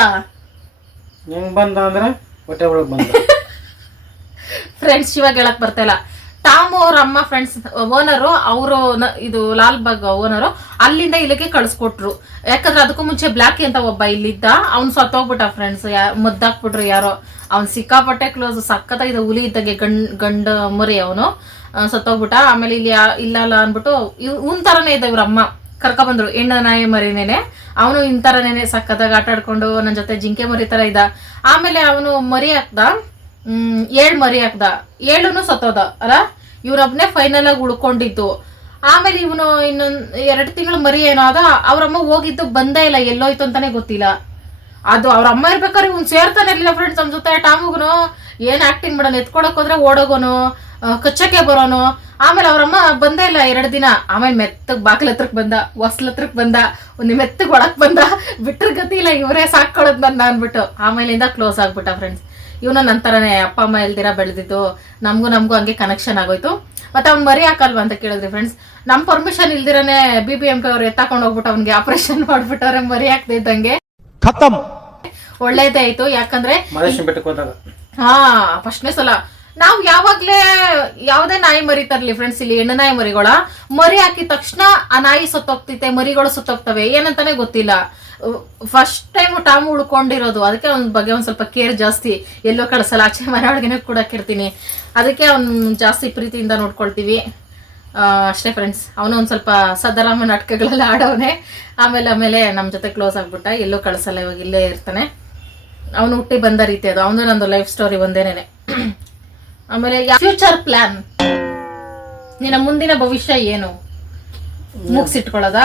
[SPEAKER 3] ಹೆಂಗ್ ಬಂದ ಅಂದ್ರೆ ಹೊಟ್ಟೆ ಒಳಗೆ ಬಂದ.
[SPEAKER 1] ಫ್ರೆಂಡ್ಸ್ ಇವಾಗ ಹೇಳಕ್ ಬರ್ತಾ ಇಲ್ಲ. ಟಾಮು ಅವ್ರ ಅಮ್ಮ ಫ್ರೆಂಡ್ಸ್ ಓನರು ಅವರು ಇದು ಲಾಲ್ಬಾಗ್ ಓನರು ಅಲ್ಲಿಂದ ಇಲ್ಲಿಗೆ ಕಳ್ಸ್ಕೊಟ್ರು. ಯಾಕಂದ್ರೆ ಅದಕ್ಕೂ ಮುಂಚೆ ಬ್ಲ್ಯಾಕ್ ಅಂತ ಒಬ್ಬ ಇಲ್ಲಿದ್ದ, ಅವ್ನು ಸತ್ತೋಗ್ಬಿಟ್ಟ ಫ್ರೆಂಡ್ಸ್ ಯಾ, ಮುದ್ದಾಕ್ಬಿಟ್ರು ಯಾರೋ. ಅವ್ನು ಸಿಕ್ಕಾಪಟ್ಟೆ ಕ್ಲೋಸ್ ಸಕ್ಕತ್ತಾಗಿದೆ ಹುಲಿ ಇದ್ದಾಗೆ ಗಂಡ್, ಗಂಡ ಮರಿ ಅವನು. ಸತ್ತೋಗ್ಬಿಟ್ಟ. ಆಮೇಲೆ ಇಲ್ಲಿ ಇಲ್ಲ ಅನ್ಬಿಟ್ಟು ಇವ್ ತರನೇ ಇದ್ದ ಇವ್ರ ಅಮ್ಮ. ಕರ್ಕೊಬಂದ್ರು ಹೆಣ್ಣ ನಾಯಿ ಮರಿನೇನೆ. ಅವನು ಇನ್ ತರನೇನೆ ಸಕ್ಕತ್ತಾಗಿ ಆಟ ಆಡ್ಕೊಂಡು ನನ್ನ ಜೊತೆ ಜಿಂಕೆ ಮರಿ ಥರ ಇದ್ದ. ಆಮೇಲೆ ಅವನು ಮರಿ ಹಾಕ್ದ. ಹ್ಮ್, ಏಳ್ ಮರಿ ಹಾಕ್ದ. ಏಳುನು ಸತ್ತೋದ, ಅಲ್ಲ? ಇವ್ರೊಬ್ನೇ ಫೈನಲ್ ಆಗಿ ಉಳ್ಕೊಂಡಿದ್ದು. ಆಮೇಲೆ ಇವನು ಇನ್ನೊಂದ್ ಎರಡು ತಿಂಗಳು ಮರಿ ಏನೋ ಅದ, ಅವ್ರಮ್ಮ ಹೋಗಿದ್ದು ಬಂದೇ ಇಲ್ಲ, ಎಲ್ಲೋಯ್ತು ಅಂತಾನೆ ಗೊತ್ತಿಲ್ಲ. ಅದು ಅವ್ರ ಅಮ್ಮ ಇರ್ಬೇಕಾದ್ರೆ ಇವ್ನು ಸೇರ್ತಾನೆ ಇರಲಿಲ್ಲ ಫ್ರೆಂಡ್ಸ್ ನಮ್ಮ ಜೊತೆ, ಟಾಮುಗುನು. ಏನ್ ಆಕ್ಟಿಂಗ್ ಮಾಡೋಣ ಎತ್ಕೊಳಕ್ ಹೋದ್ರೆ ಓಡೋಗೋನು ಕಚ್ಚಕ್ಕೆ ಬರೋನು. ಆಮೇಲೆ ಅವ್ರಮ್ಮ ಬಂದೇ ಇಲ್ಲ ಎರಡು ದಿನ. ಆಮೇಲೆ ಮೆತ್ತಗೆ ಬಾಗಿಲ ಹತ್ರಕ್ ಬಂದ ಹೊಸ್ಲ ಹತ್ರಕ್ ಬಂದ, ಒಂದು ಮೆತ್ತಗ್ ಒಳಕ್ ಬಂದ. ಬಿಟ್ರ ಗತಿ ಇಲ್ಲ, ಇವರೇ ಸಾಕೊಳ್ಳೋದು ನನ್ನ ಅನ್ಬಿಟ್ಟು ಆಮೇಲಿಂದ ಕ್ಲೋಸ್ ಆಗ್ಬಿಟ್ಟ ಫ್ರೆಂಡ್ಸ್ ಇವನು ನಂತರನೇ ಅಪ್ಪ ಅಮ್ಮ ಇಲ್ದಿರ ಬೆಳೆದಿದ್ದು ನಮಗೂ ನಮಗೂ ಹಂಗೆ ಕನೆಕ್ಷನ್ ಆಗೋಯ್ತು. ಮತ್ತೆ ಅವ್ನು ಮರಿ ಹಾಕಲ್ವಾ ಅಂತ ಕೇಳಿದ್ರಿ ಫ್ರೆಂಡ್ಸ್ ನಮ್ಮ ಪರ್ಮಿಷನ್ ಇಲ್ದಿರನೇ ಬಿ ಬಿ ಎಂ ಪಿ ಅವ್ರು ಎತ್ತಾಕೊಂಡು ಹೋಗ್ಬಿಟ್ಟು ಅವ್ನಿಗೆ ಆಪರೇಷನ್ ಮಾಡ್ಬಿಟ್ಟವ್ರೆ ಮರಿ ಹಾಕ್ದೇ ಇದ್ದಂಗೆ. ಒಳ್ಳೇದೇ ಆಯ್ತು ಯಾಕಂದ್ರೆ ಹಾ ಫಸ್ಟ್ನೇ ಸಲ. ನಾವು ಯಾವಾಗ್ಲೇ ಯಾವ್ದೇ ನಾಯಿ ಮರಿ ತರ್ಲಿ ಫ್ರೆಂಡ್ಸ್ ಇಲ್ಲಿ ಹೆಣ್ಣು ನಾಯಿ ಮರಿಗಳ ಮರಿ ಹಾಕಿದ ತಕ್ಷಣ ಆ ನಾಯಿ ಸುತ್ತೋಗ್ತೈತೆ ಮರಿಗಳು ಸುತ್ತೋಗ್ತವೆ ಏನಂತಾನೆ ಗೊತ್ತಿಲ್ಲ. ಫಸ್ಟ್ ಟೈಮ್ ಟಾಮ್ ಉಳ್ಕೊಂಡಿರೋದು, ಅದಕ್ಕೆ ಅವ್ನ ಬಗ್ಗೆ ಒಂದು ಸ್ವಲ್ಪ ಕೇರ್ ಜಾಸ್ತಿ. ಎಲ್ಲೋ ಕಳ್ಸಲ್ಲ ಆಚೆ ಮನೆ ಒಳಗೇನೆ ಅದಕ್ಕೆ ಅವ್ನ್ ಜಾಸ್ತಿ ಪ್ರೀತಿಯಿಂದ ನೋಡ್ಕೊಳ್ತೀವಿ. ಅಷ್ಟೇ ಫ್ರೆಂಡ್ಸ್ ಅವನು ಒಂದು ಸ್ವಲ್ಪ ಸದಾರಾಮ ನಾಟಕಗಳೆಲ್ಲ ಆಡೋನೆ ಆಮೇಲೆ ಆಮೇಲೆ ನಮ್ಮ ಜೊತೆ ಕ್ಲೋಸ್ ಆಗ್ಬಿಟ್ಟ. ಎಲ್ಲೂ ಕಳ್ಸಲ್ಲ, ಇವಾಗ ಇಲ್ಲೇ ಇರ್ತಾನೆ. ಅವನು ಹುಟ್ಟಿ ಬಂದ ರೀತಿ ಅದು. ಅವನು ನಂದು ಲೈಫ್ ಸ್ಟೋರಿ ಒಂದೇನೆ ಆಮೇಲೆ ಫ್ಯೂಚರ್ ಪ್ಲಾನ್ ನಿನ್ನ ಮುಂದಿನ ಭವಿಷ್ಯ ಏನು? ಮುಗಿಸಿಟ್ಕೊಳ್ಳೋದಾ?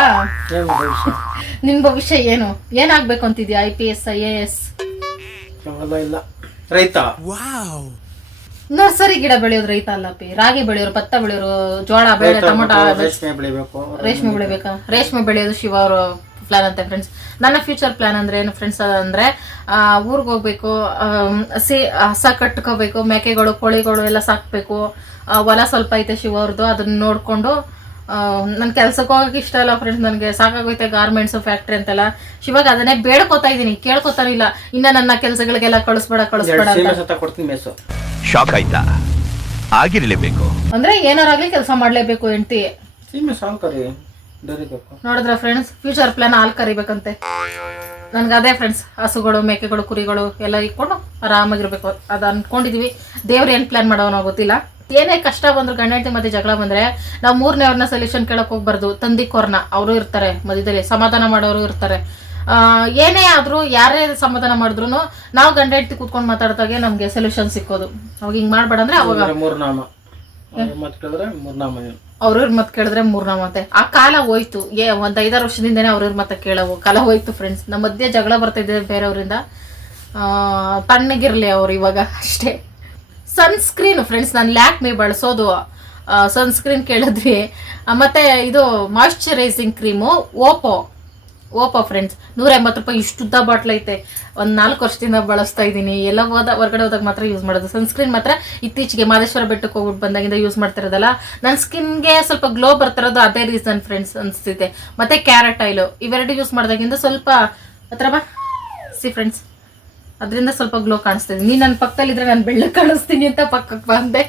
[SPEAKER 1] ನಿನ್ ಭವಿಷ್ಯ ಏನು? ಏನಾಗ್ಬೇಕು ಅಂತಿದ್ಯಾ I P S I A S
[SPEAKER 3] ಇಲ್ಲ. ರೈತ?
[SPEAKER 1] ನರ್ಸರಿ ಗಿಡ ಬೆಳೆಯೋದು ರೈತ ಅಲ್ಲಪ್ಪಿ ರಾಗಿ ಬೆಳೆಯೋರು ಭತ್ತ ಬೆಳೆಯೋರು ಜೋಳ ಬೆಳೆ ಟೊಮೊಟೊ
[SPEAKER 3] ರೇಷ್ಮೆ ಬೆಳಿಬೇಕು.
[SPEAKER 1] ರೇಷ್ಮೆ ಬೆಳಿಬೇಕಾ? ರೇಷ್ಮೆ ಬೆಳೆಯೋದು ಶಿವ ಅವರು ಪ್ಲಾನ್ ಅಂತೆ ಫ್ರೆಂಡ್ಸ್ ನನ್ನ ಫ್ಯೂಚರ್ ಪ್ಲಾನ್ ಅಂದ್ರೆ ಏನು ಫ್ರೆಂಡ್ಸ್ ಅಂದ್ರೆ ಊರಿಗೆ ಹೋಗ್ಬೇಕು ಸಿ ಹಸ ಕಟ್ಕೋಬೇಕು ಮೇಕೆಗಳು ಕೋಳಿಗಳು ಎಲ್ಲ ಸಾಕ್ಬೇಕು. ಹೊಲ ಸ್ವಲ್ಪ ಐತೆ ಶಿವ ಅವ್ರದ್ದು ಅದನ್ನ ನೋಡ್ಕೊಂಡು ನನ್ನ ಕೆಲ್ಸಕ್ಕೆ ಹೋಗಕ್ಕೆ ಇಷ್ಟ ಇಲ್ಲ ಫ್ರೆಂಡ್ಸ್ ನನಗೆ. ಸಾಕಾಗೋಯ್ತೆ ಗಾರ್ಮೆಂಟ್ಸು ಫ್ಯಾಕ್ಟ್ರಿ ಅಂತೆಲ್ಲ. ಶಿವಾಗ ಅದನ್ನೇ ಬೇಡ್ಕೋತಾ ಇದ್ದೀನಿ ಕೇಳ್ಕೊತಾನಿಲ್ಲ ಇನ್ನ ನನ್ನ ಕೆಲಸಗಳಿಗೆಲ್ಲ ಕಳಿಸ್ಬೇಡ ಕಳಿಸ್ಬೇಡ ಅಂತ.
[SPEAKER 5] ಶಾಕ್ ಆಯ್ತಾ? ಆಗಿರ್ಲೇಬೇಕು.
[SPEAKER 1] ಅಂದ್ರೆ ಏನಾರಾಗ್ಲಿ ಕೆಲಸ ಮಾಡಲೇಬೇಕು ಹೆಂಡತಿ.
[SPEAKER 3] ಸೀಮೆ ಸಾಲು ಕರಿ. ದೊರಿಬೇಕು
[SPEAKER 1] ನೋಡಿದ್ರ ಫ್ರೆಂಡ್ಸ್ ಫ್ಯೂಚರ್ ಪ್ಲಾನ್ ಹಾಲು ಕರಿಬೇಕಂತೆ. ನನ್ಗೆ ಅದೇ ಫ್ರೆಂಡ್ಸ್ ಹಸುಗಳು ಮೇಕೆಗಳು ಕುರಿಗಳು ಎಲ್ಲ ಇಟ್ಕೊಂಡು ಆರಾಮಾಗಿರ್ಬೇಕು. ಅದು ಅನ್ಕೊಂಡಿದೀವಿ. ದೇವ್ರು ಏನು ಪ್ಲಾನ್ ಮಾಡೋನೋ ಗೊತ್ತಿಲ್ಲ. ಏನೇ ಕಷ್ಟ ಬಂದ್ರು ಗಂಡ ಹೆಂಡತಿ ಮತ್ತೆ ಜಗಳ ಬಂದ್ರೆ ನಾವು ಮೂರನೇವ್ರನ್ನ ಸೊಲ್ಯೂಷನ್ ಕೇಳಕ್ ಹೋಗ್ಬಾರ್ದು. ತಂದಿಕೋರ್ನ ಅವರು ಇರ್ತಾರೆ ಮಧ್ಯದಲ್ಲಿ ಸಮಾಧಾನ ಮಾಡೋರು ಇರ್ತಾರೆ. ಏನೇ ಆದ್ರೂ ಯಾರೇ ಸಮಾಧಾನ ಮಾಡಿದ್ರು ನಾವು ಗಂಡ ಹೆಂಡತಿ ಕೂತ್ಕೊಂಡು ಮಾತಾಡ್ದಾಗೆ ನಮ್ಗೆ ಸೊಲ್ಯೂಷನ್ ಸಿಕ್ಕೋದು. ಅವಾಗ ಹಿಂಗ್ ಮಾಡ್ಬೇಡ ಅಂದ್ರೆ ಅವಾಗ
[SPEAKER 3] ಅವ್ರ ಮೂರು ನಾಮ
[SPEAKER 1] ಅವ್ರು ಮತ್ ಕೇಳಿದ್ರೆ ಮೂರ್ನ ಮತ್ತೆ ಆ ಕಾಲ ಹೋಯ್ತು. ಏ ಒಂದ್ ಐದಾರು ವರ್ಷದಿಂದನೇ ಅವ್ರವ್ರ ಮತ್ತೆ ಕೇಳವು. ಕಾಲ ಹೋಯ್ತು ಫ್ರೆಂಡ್ಸ್ ನಮ್ಮ ಮಧ್ಯೆ ಜಗಳ ಬರ್ತಾ ಇದ್ದಾರೆ ಬೇರೆಯವರಿಂದ. ತಣ್ಣಗಿರ್ಲಿ ಅವ್ರು ಇವಾಗ ಅಷ್ಟೇ. ಸನ್ಸ್ಕ್ರೀನ್ ಫ್ರೆಂಡ್ಸ್ ನಾನು ಲ್ಯಾಕ್ಮಿ ಬಳಸೋದು ಸನ್ಸ್ಕ್ರೀನ್ ಕೇಳಿದ್ವಿ. ಮತ್ತೆ ಇದು ಮಾಯಿಶ್ಚರೈಸಿಂಗ್ ಕ್ರೀಮು ಓಪೋ ಓಪೋ ಫ್ರೆಂಡ್ಸ್ ನೂರ ಎಂಬತ್ತು ರೂಪಾಯಿ ಇಷ್ಟುದ್ದ ಬಾಟ್ಲ್ ಐತೆ. ಒಂದು ನಾಲ್ಕು ವರ್ಷದಿಂದ ಬಳಸ್ತಾ ಇದ್ದೀನಿ. ಎಲ್ಲ ಹೋದ, ಹೊರಗಡೆ ಹೋದಾಗ ಮಾತ್ರ ಯೂಸ್ ಮಾಡೋದು. ಸನ್ಸ್ಕ್ರೀನ್ ಮಾತ್ರ ಇತ್ತೀಚೆಗೆ ಮಾದೇಶ್ವರ ಬೆಟ್ಟಕ್ಕೆ ಹೋಗ್ಬಿಟ್ಟು ಬಂದಾಗಿಂದ ಯೂಸ್ ಮಾಡ್ತಿರೋದಲ್ಲ? ನನ್ನ ಸ್ಕಿನ್ಗೆ ಸ್ವಲ್ಪ ಗ್ಲೋ ಬರ್ತಿರೋದು ಅದೇ ರೀಸನ್ ಫ್ರೆಂಡ್ಸ್ ಅನಿಸ್ತಿದೆ. ಮತ್ತೆ ಕ್ಯಾರೆಟ್ ಆಯಿಲು ಇವೆರಡು ಯೂಸ್ ಮಾಡಿದಾಗಿಂದ ಸ್ವಲ್ಪ ಹತ್ರ ಬಾ. ಸಿ ಫ್ರೆಂಡ್ಸ್ ಅದರಿಂದ ಸ್ವಲ್ಪ ಗ್ಲೋ ಕಾಣಿಸ್ತಿದೆ ನೀನು ನನ್ನ ಪಕ್ಕದಲ್ಲಿದ್ರೆ ನಾನು ಬೆಳ್ಳ ಕಾಣಿಸ್ತೀನಿ ಅಂತ ಪಕ್ಕಕ್ಕೆ ಬಂದೆ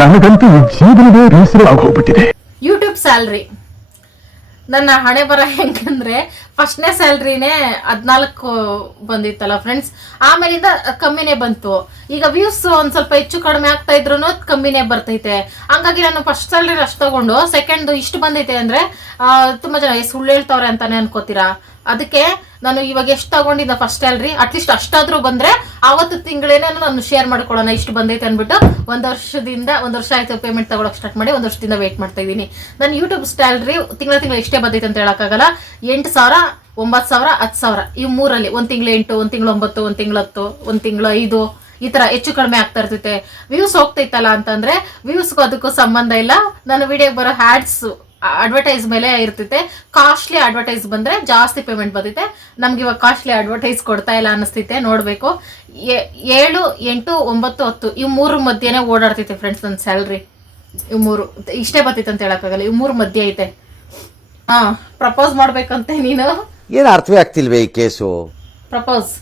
[SPEAKER 5] ನನಗಂತೂ ಜೀವನವೇ ಬೇಸರ ಆಗೋಗ್ಬಿಟ್ಟಿದೆ.
[SPEAKER 1] ಯೂಟ್ಯೂಬ್ ಸ್ಯಾಲ್ರಿ ನನ್ನ ಹಣೆ ಬರ ಹೆಂಗಂದ್ರೆ ಫಸ್ಟ್ನೇ ಸ್ಯಾಲ್ರಿನೇ ಹದಿನಾಲ್ಕು ಬಂದಿತ್ತಲ್ಲ ಫ್ರೆಂಡ್ಸ್ ಆಮೇಲಿಂದ ಕಮ್ಮಿನೇ ಬಂತು. ಈಗ ವ್ಯೂಸ್ ಒಂದು ಸ್ವಲ್ಪ ಹೆಚ್ಚು ಕಡಿಮೆ ಆಗ್ತಾ ಇದ್ರು ಕಮ್ಮಿನೇ ಬರ್ತೈತೆ. ಹಂಗಾಗಿ ನಾನು ಫಸ್ಟ್ ಸ್ಯಾಲ್ರಿ ಅಷ್ಟು ತಗೊಂಡು ಸೆಕೆಂಡ್ ಇಷ್ಟು ಬಂದೈತೆ ಅಂದ್ರೆ ತುಂಬ ಜನ ಸುಳ್ಳು ಹೇಳ್ತಾವ್ರೆ ಅಂತಾನೆ ಅನ್ಕೋತೀರಾ? ಅದಕ್ಕೆ ನಾನು ಇವಾಗ ಎಷ್ಟು ತಗೊಂಡಿದ್ದ ಫಸ್ಟ್ ಸ್ಯಾಲ್ರಿ ಅಟ್ಲೀಸ್ಟ್ ಅಷ್ಟಾದರೂ ಬಂದ್ರೆ ಆವತ್ತು ತಿಂಗಳೇನೆ ನಾನು ಶೇರ್ ಮಾಡ್ಕೊಳ್ಳೋಣ, ಇಷ್ಟು ಬಂದೈತೆ ಅಂದ್ಬಿಟ್ಟು ಒಂದು ವರ್ಷದಿಂದ, ಒಂದು ವರ್ಷ ಆಯ್ತು ಪೇಮೆಂಟ್ ತಗೊಳಕ್ ಸ್ಟಾರ್ಟ್ ಮಾಡಿ, ಒಂದು ವರ್ಷದಿಂದ ವೇಟ್ ಮಾಡ್ತಾ ಇದ್ದೀನಿ. ನಾನು ಯೂಟ್ಯೂಬ್ ಸ್ಯಾಲ್ರಿ ತಿಂಗಳ ತಿಂಗಳ ಇಷ್ಟೇ ಬಂದೈತೆ ಅಂತ ಹೇಳೋಕ್ಕಾಗಲ್ಲ. ಎಂಟು ಸಾವಿರ ಒಂಬತ್ತು ಸಾವಿರ, ಹತ್ತು ಸಾವಿರ. ಈ ಮೂರಲ್ಲಿ ಒಂದು ತಿಂಗಳು ಎಂಟು, ಒಂದು ತಿಂಗಳು ಒಂಬತ್ತು, ಒಂದು ತಿಂಗಳು ಹತ್ತು, ಒಂದು ತಿಂಗಳು ಐದು, ಈ ತರ ಹೆಚ್ಚು ಕಡಿಮೆ ಆಗ್ತಾ ಇರ್ತೈತೆ. ವ್ಯೂಸ್ ಹೋಗ್ತೈತಲ್ಲ ಅಂತಂದ್ರೆ ವ್ಯೂಸ್ಗೂ ಅದಕ್ಕೂ ಸಂಬಂಧ ಇಲ್ಲ. ನನ್ನ ವಿಡಿಯೋಗೆ ಬರೋ ಹ್ಯಾಡ್ಸ್ ಅಡ್ವರ್ಟೈಸ್ ಮೇಲೆ ಇರ್ತೈತೆ. ಕಾಸ್ಟ್ಲಿ ಅಡ್ವರ್ಟೈಸ್ ಬಂದ್ರೆ ಜಾಸ್ತಿ ಪೇಮೆಂಟ್ ಬರ್ತೈತೆ. ನಮ್ಗೆ ಇವಾಗ ಕಾಸ್ಟ್ಲಿ ಅಡ್ವರ್ಟೈಸ್ ಕೊಡ್ತಾ ಇಲ್ಲ ಅನಿಸ್ತೈತೆ, ನೋಡ್ಬೇಕು. ಏಳು, ಎಂಟು, ಒಂಬತ್ತು, ಹತ್ತು, ಈ ಮೂರು ಮಧ್ಯೆನೇ ಓಡಾಡ್ತೈತೆ ಫ್ರೆಂಡ್ಸ್ ನನ್ನ ಸ್ಯಾಲ್ರಿ ಈ ಮೂರು, ಇಷ್ಟೇ ಬರ್ತೈತೆ ಅಂತ ಹೇಳೋಕ್ಕಾಗಲ್ಲ ಇವು ಮೂರು ಮಧ್ಯೆ ಐತೆ. ಹಾಂ ಪ್ರಪೋಸ್ ಮಾಡ್ಬೇಕಂತೆ ನೀನು.
[SPEAKER 4] ಏನು ಅರ್ಥವೇ ಆಗ್ತಿಲ್ವೇ ಈ ಕೇಸು?
[SPEAKER 1] ಪ್ರಪೋಸ್.